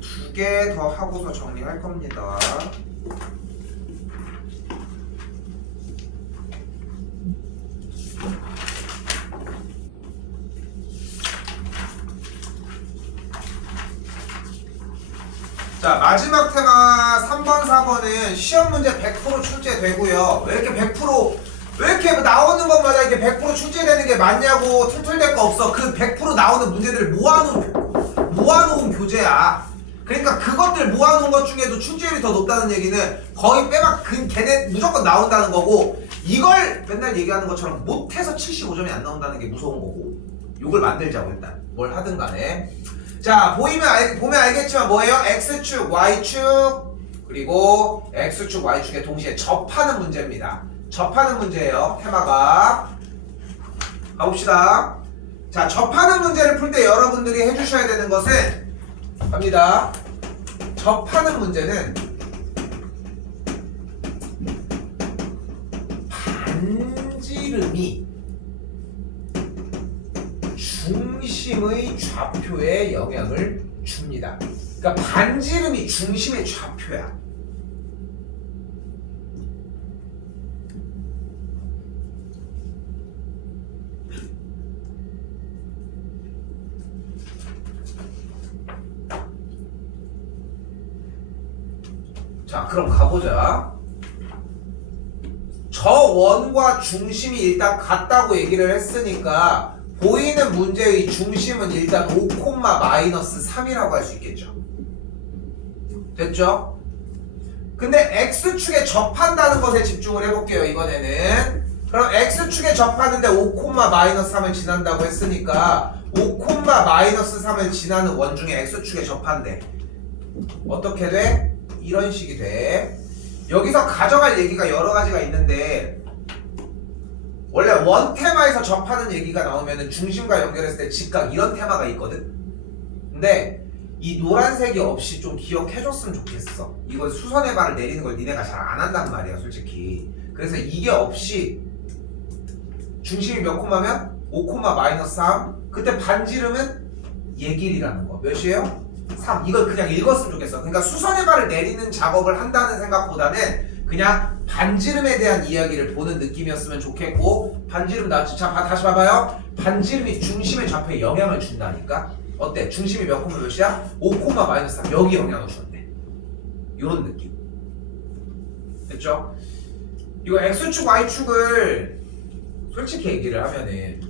두 개 더 하고서 정리할 겁니다. 자 마지막 테마 3번 4번은 시험 문제 100% 출제되고요. 왜 이렇게 나오는 것마다 이게 100% 출제되는 게 맞냐고 툴툴댈 거 없어. 그 100% 나오는 문제들을 모아놓은 교재야. 그러니까 그것들 모아놓은 것 중에도 출제율이 더 높다는 얘기는 거의 빼박 걔네 무조건 나온다는 거고, 이걸 맨날 얘기하는 것처럼 못해서 75점이 안 나온다는 게 무서운 거고, 요걸 만들자고 일단 뭘 하든 간에. 자 보면 알겠지만 뭐예요? x축 y축 그리고 x축 y축에 동시에 접하는 문제입니다. 접하는 문제예요. 테마가. 가봅시다. 자 접하는 문제를 풀 때 여러분들이 해주셔야 되는 것은 갑니다. 접하는 문제는 반지름이 중심의 좌표에 영향을 줍니다. 그러니까 반지름이 중심의 좌표야. 자 그럼 가보자. 저 원과 중심이 일단 같다고 얘기를 했으니까 보이는 문제의 중심은 일단 5, 마이너스 3이라고 할 수 있겠죠. 됐죠? 근데 X축에 접한다는 것에 집중을 해볼게요 이번에는. 그럼 X축에 접하는데 5, 마이너스 3을 지난다고 했으니까 5, 마이너스 3을 지나는 원 중에 X축에 접한대. 어떻게 돼? 이런 식이 돼. 여기서 가져갈 얘기가 여러 가지가 있는데, 원래 원 테마에서 접하는 얘기가 나오면은 중심과 연결했을 때 직각 이런 테마가 있거든. 근데 이 노란색이 없이 좀 기억해줬으면 좋겠어. 이걸 수선의 발을 내리는 걸 니네가 잘 안 한단 말이야 솔직히. 그래서 이게 없이 중심이 몇 콤마면 5, 마이너스 3. 그때 반지름은 얘길이라는 거. 몇이에요? 3. 이걸 그냥 읽었으면 좋겠어. 그러니까 수선의 발을 내리는 작업을 한다는 생각보다는 그냥 반지름에 대한 이야기를 보는 느낌이었으면 좋겠고 반지름 나왔죠. 자 다시 봐봐요. 반지름이 중심의 좌표에 영향을 준다니까. 어때? 중심이 몇 콤마 몇이야? 5 마이너스 3 여기 영향을 줬네. 요런 느낌 됐죠? 이거 X축 Y축을 솔직히 얘기를 하면은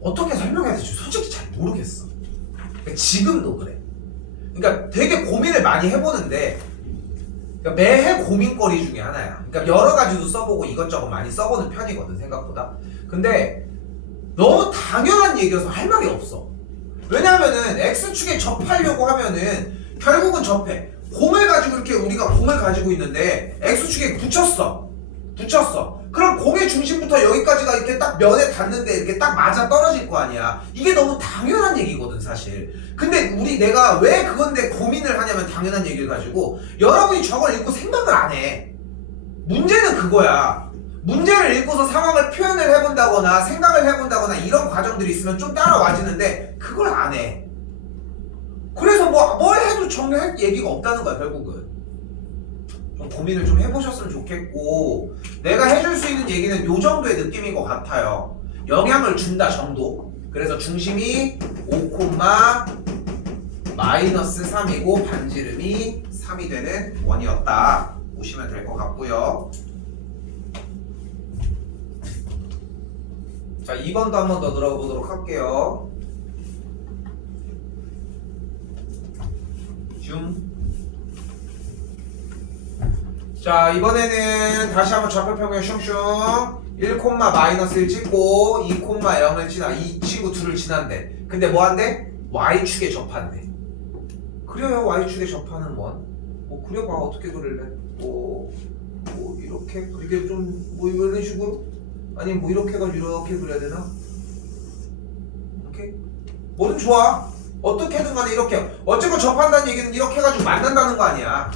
어떻게 설명해야 될지 솔직히 잘 모르겠어. 그러니까 지금도 그래. 그러니까 되게 고민을 많이 해보는데 그러니까 매해 고민거리 중에 하나야. 그러니까 여러 가지도 써보고 이것저것 많이 써보는 편이거든 생각보다. 근데 너무 당연한 얘기여서 할 말이 없어. 왜냐하면은 X축에 접하려고 하면은 결국은 접해. 공을 가지고 이렇게 우리가 공을 가지고 있는데 X축에 붙였어. 그럼 공의 중심부터 여기까지가 이렇게 딱 면에 닿는데 이렇게 딱 맞아 떨어질 거 아니야. 이게 너무 당연한 얘기거든 사실. 근데 내가 왜 그건데 고민을 하냐면 당연한 얘기를 가지고 여러분이 저걸 읽고 생각을 안 해. 문제는 그거야. 문제를 읽고서 상황을 표현을 해본다거나 생각을 해본다거나 이런 과정들이 있으면 좀 따라와지는데 그걸 안 해. 그래서 뭘 해도 정리할 얘기가 없다는 거야 결국은. 좀 고민을 좀 해보셨으면 좋겠고 내가 해줄 수 있는 얘기는 요 정도의 느낌인 것 같아요. 영향을 준다 정도. 그래서 중심이 5 마이너스 3이고 반지름이 3이 되는 원이었다 보시면 될 것 같고요. 자 2번도 한 번 더 들어가 보도록 할게요. 자 이번에는 다시 한번 좌표평면 슝슝 1 마이너스 1 찍고 2 0을 지나 이 친구 둘을 지난대. 근데 뭐한대? Y축에 접한대. 그래요. Y축에 접하는 원. 그려봐. 어떻게 그릴래? 이렇게 이게 좀 이런 식으로? 아니면 이렇게 해가지고 이렇게 그려야 되나? 이렇게? 뭐든 좋아. 어떻게든 간에 이렇게 어쨌건 접한다는 얘기는 이렇게 해가지고 만난다는 거 아니야.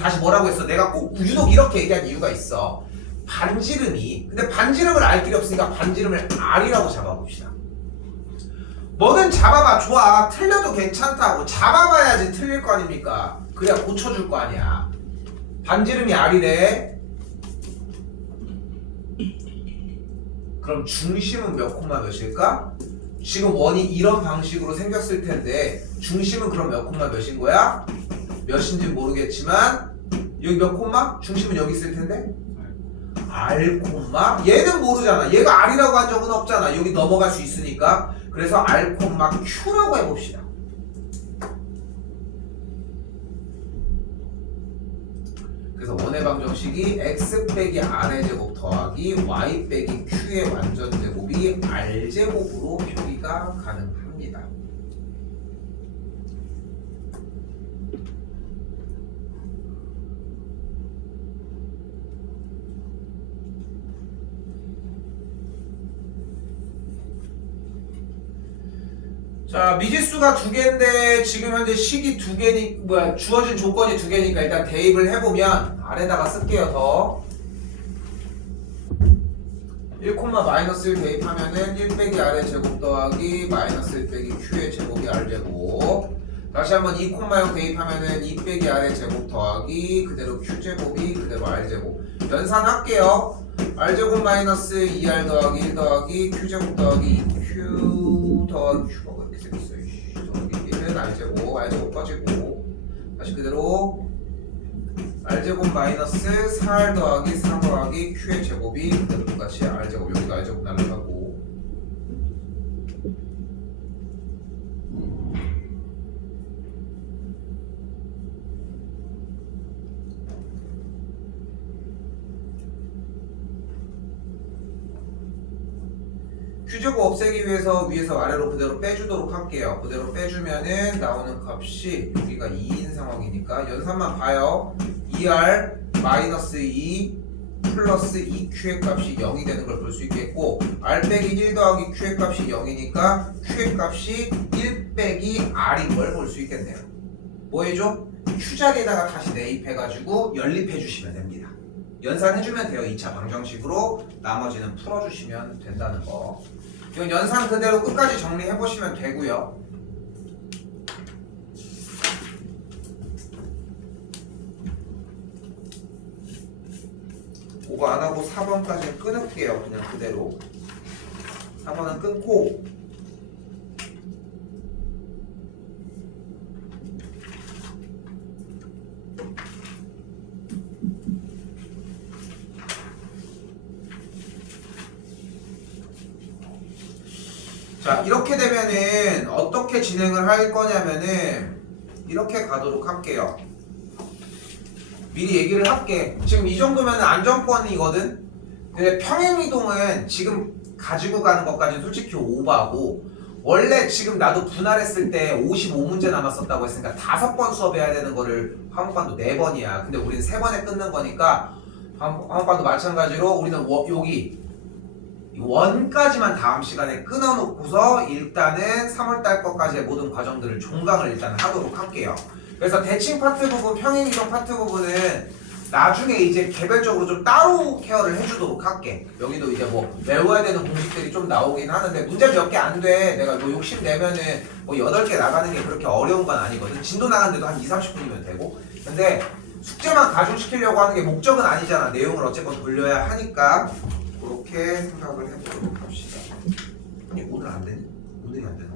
다시 뭐라고 했어? 내가 꼭 유독 이렇게 얘기한 이유가 있어. 반지름이 근데 반지름을 알 길이 없으니까 반지름을 R이라고 잡아봅시다. 뭐든 잡아봐. 좋아. 틀려도 괜찮다고. 잡아봐야지 틀릴 거 아닙니까? 그래야 고쳐줄 거 아니야. 반지름이 R이래. 그럼 중심은 몇 콤마 몇일까? 지금 원이 이런 방식으로 생겼을 텐데 중심은 그럼 몇 콤마 몇인 거야? 몇인지 모르겠지만 여기 몇 콤마? 중심은 여기 있을 텐데 R 콤마? 얘는 모르잖아. 얘가 R이라고 한 적은 없잖아. 여기 넘어갈 수 있으니까. 그래서 R 콤마 Q라고 해봅시다. 그래서 원의 방정식이 x 빼기 r의 제곱 더하기 y 빼기 q의 완전 제곱이 r 제곱으로 표기가 가능합니다. 자, 미지수가 2개인데 지금 현재 식이 2개니 주어진 조건이 2개니까 일단 대입을 해보면 아래다가 쓸게요. 더 1, 마이너스 1 대입하면은 1 빼기 r의 제곱 더하기 마이너스 1 빼기 q의 제곱이 r제곱. 다시 한번 2, 0 대입하면은 2 빼기 r의 제곱 더하기 그대로 q제곱이 그대로 r제곱. 연산할게요. r제곱 마이너스 2r 더하기 1 더하기 q제곱 더하기 2q 더하기 q가 왜 이렇게 생겼어요? 더하기 1은 r제곱, r제곱 빠지고 다시 그대로 r제곱 마이너스 4r 더하기 4 더하기 q의 제곱이 그대로 똑같이 r제곱. 여기도 r제곱 날라가고 q제곱 없애기 위해서 위에서 아래로 그대로 빼주도록 할게요. 그대로 빼주면은 나오는 값이 여기가 2인 상황이니까 연산만 봐요. 2r 마이너스 2 플러스 2q의 값이 0이 되는 걸 볼 수 있겠고 r 빼기 1 더하기 q의 값이 0이니까 q의 값이 1 빼기 r인 걸 볼 수 있겠네요. 뭐 해줘? q자리에다가 다시 대입해가지고 연립해주시면 됩니다. 연산해주면 돼요. 2차 방정식으로 나머지는 풀어주시면 된다는 거. 이건 연산 그대로 끝까지 정리해보시면 되고요. 그거 안 하고 4번까지 끊을게요. 그냥 그대로. 4번은 끊고 자, 이렇게 되면은 어떻게 진행을 할 거냐면은 이렇게 가도록 할게요. 미리 얘기를 할게. 지금 이 정도면 안정권이거든. 근데 평행이동은 지금 가지고 가는 것까지는 솔직히 오버하고, 원래 지금 나도 분할했을 때 55문제 남았었다고 했으니까 5번 수업해야 되는 거를 화목반도 4번이야. 근데 우리는 3번에 끊는 거니까 화목반도 마찬가지로 우리는 여기 원까지만 다음 시간에 끊어놓고서 일단은 3월달 것까지의 모든 과정들을 종강을 일단 하도록 할게요. 그래서 대칭 파트 부분, 평행이동 파트 부분은 나중에 이제 개별적으로 좀 따로 케어를 해주도록 할게. 여기도 이제 뭐 외워야 되는 공식들이 좀 나오긴 하는데 문제 몇 개 안 돼. 내가 뭐 욕심 내면은 뭐 8개 나가는 게 그렇게 어려운 건 아니거든. 진도 나가는데도 한 2-30분이면 되고. 근데 숙제만 가중시키려고 하는 게 목적은 아니잖아. 내용을 어쨌건 돌려야 하니까 그렇게 생각을 해보도록 합시다. 아니 오늘 안 되니? 오늘이 안 되나?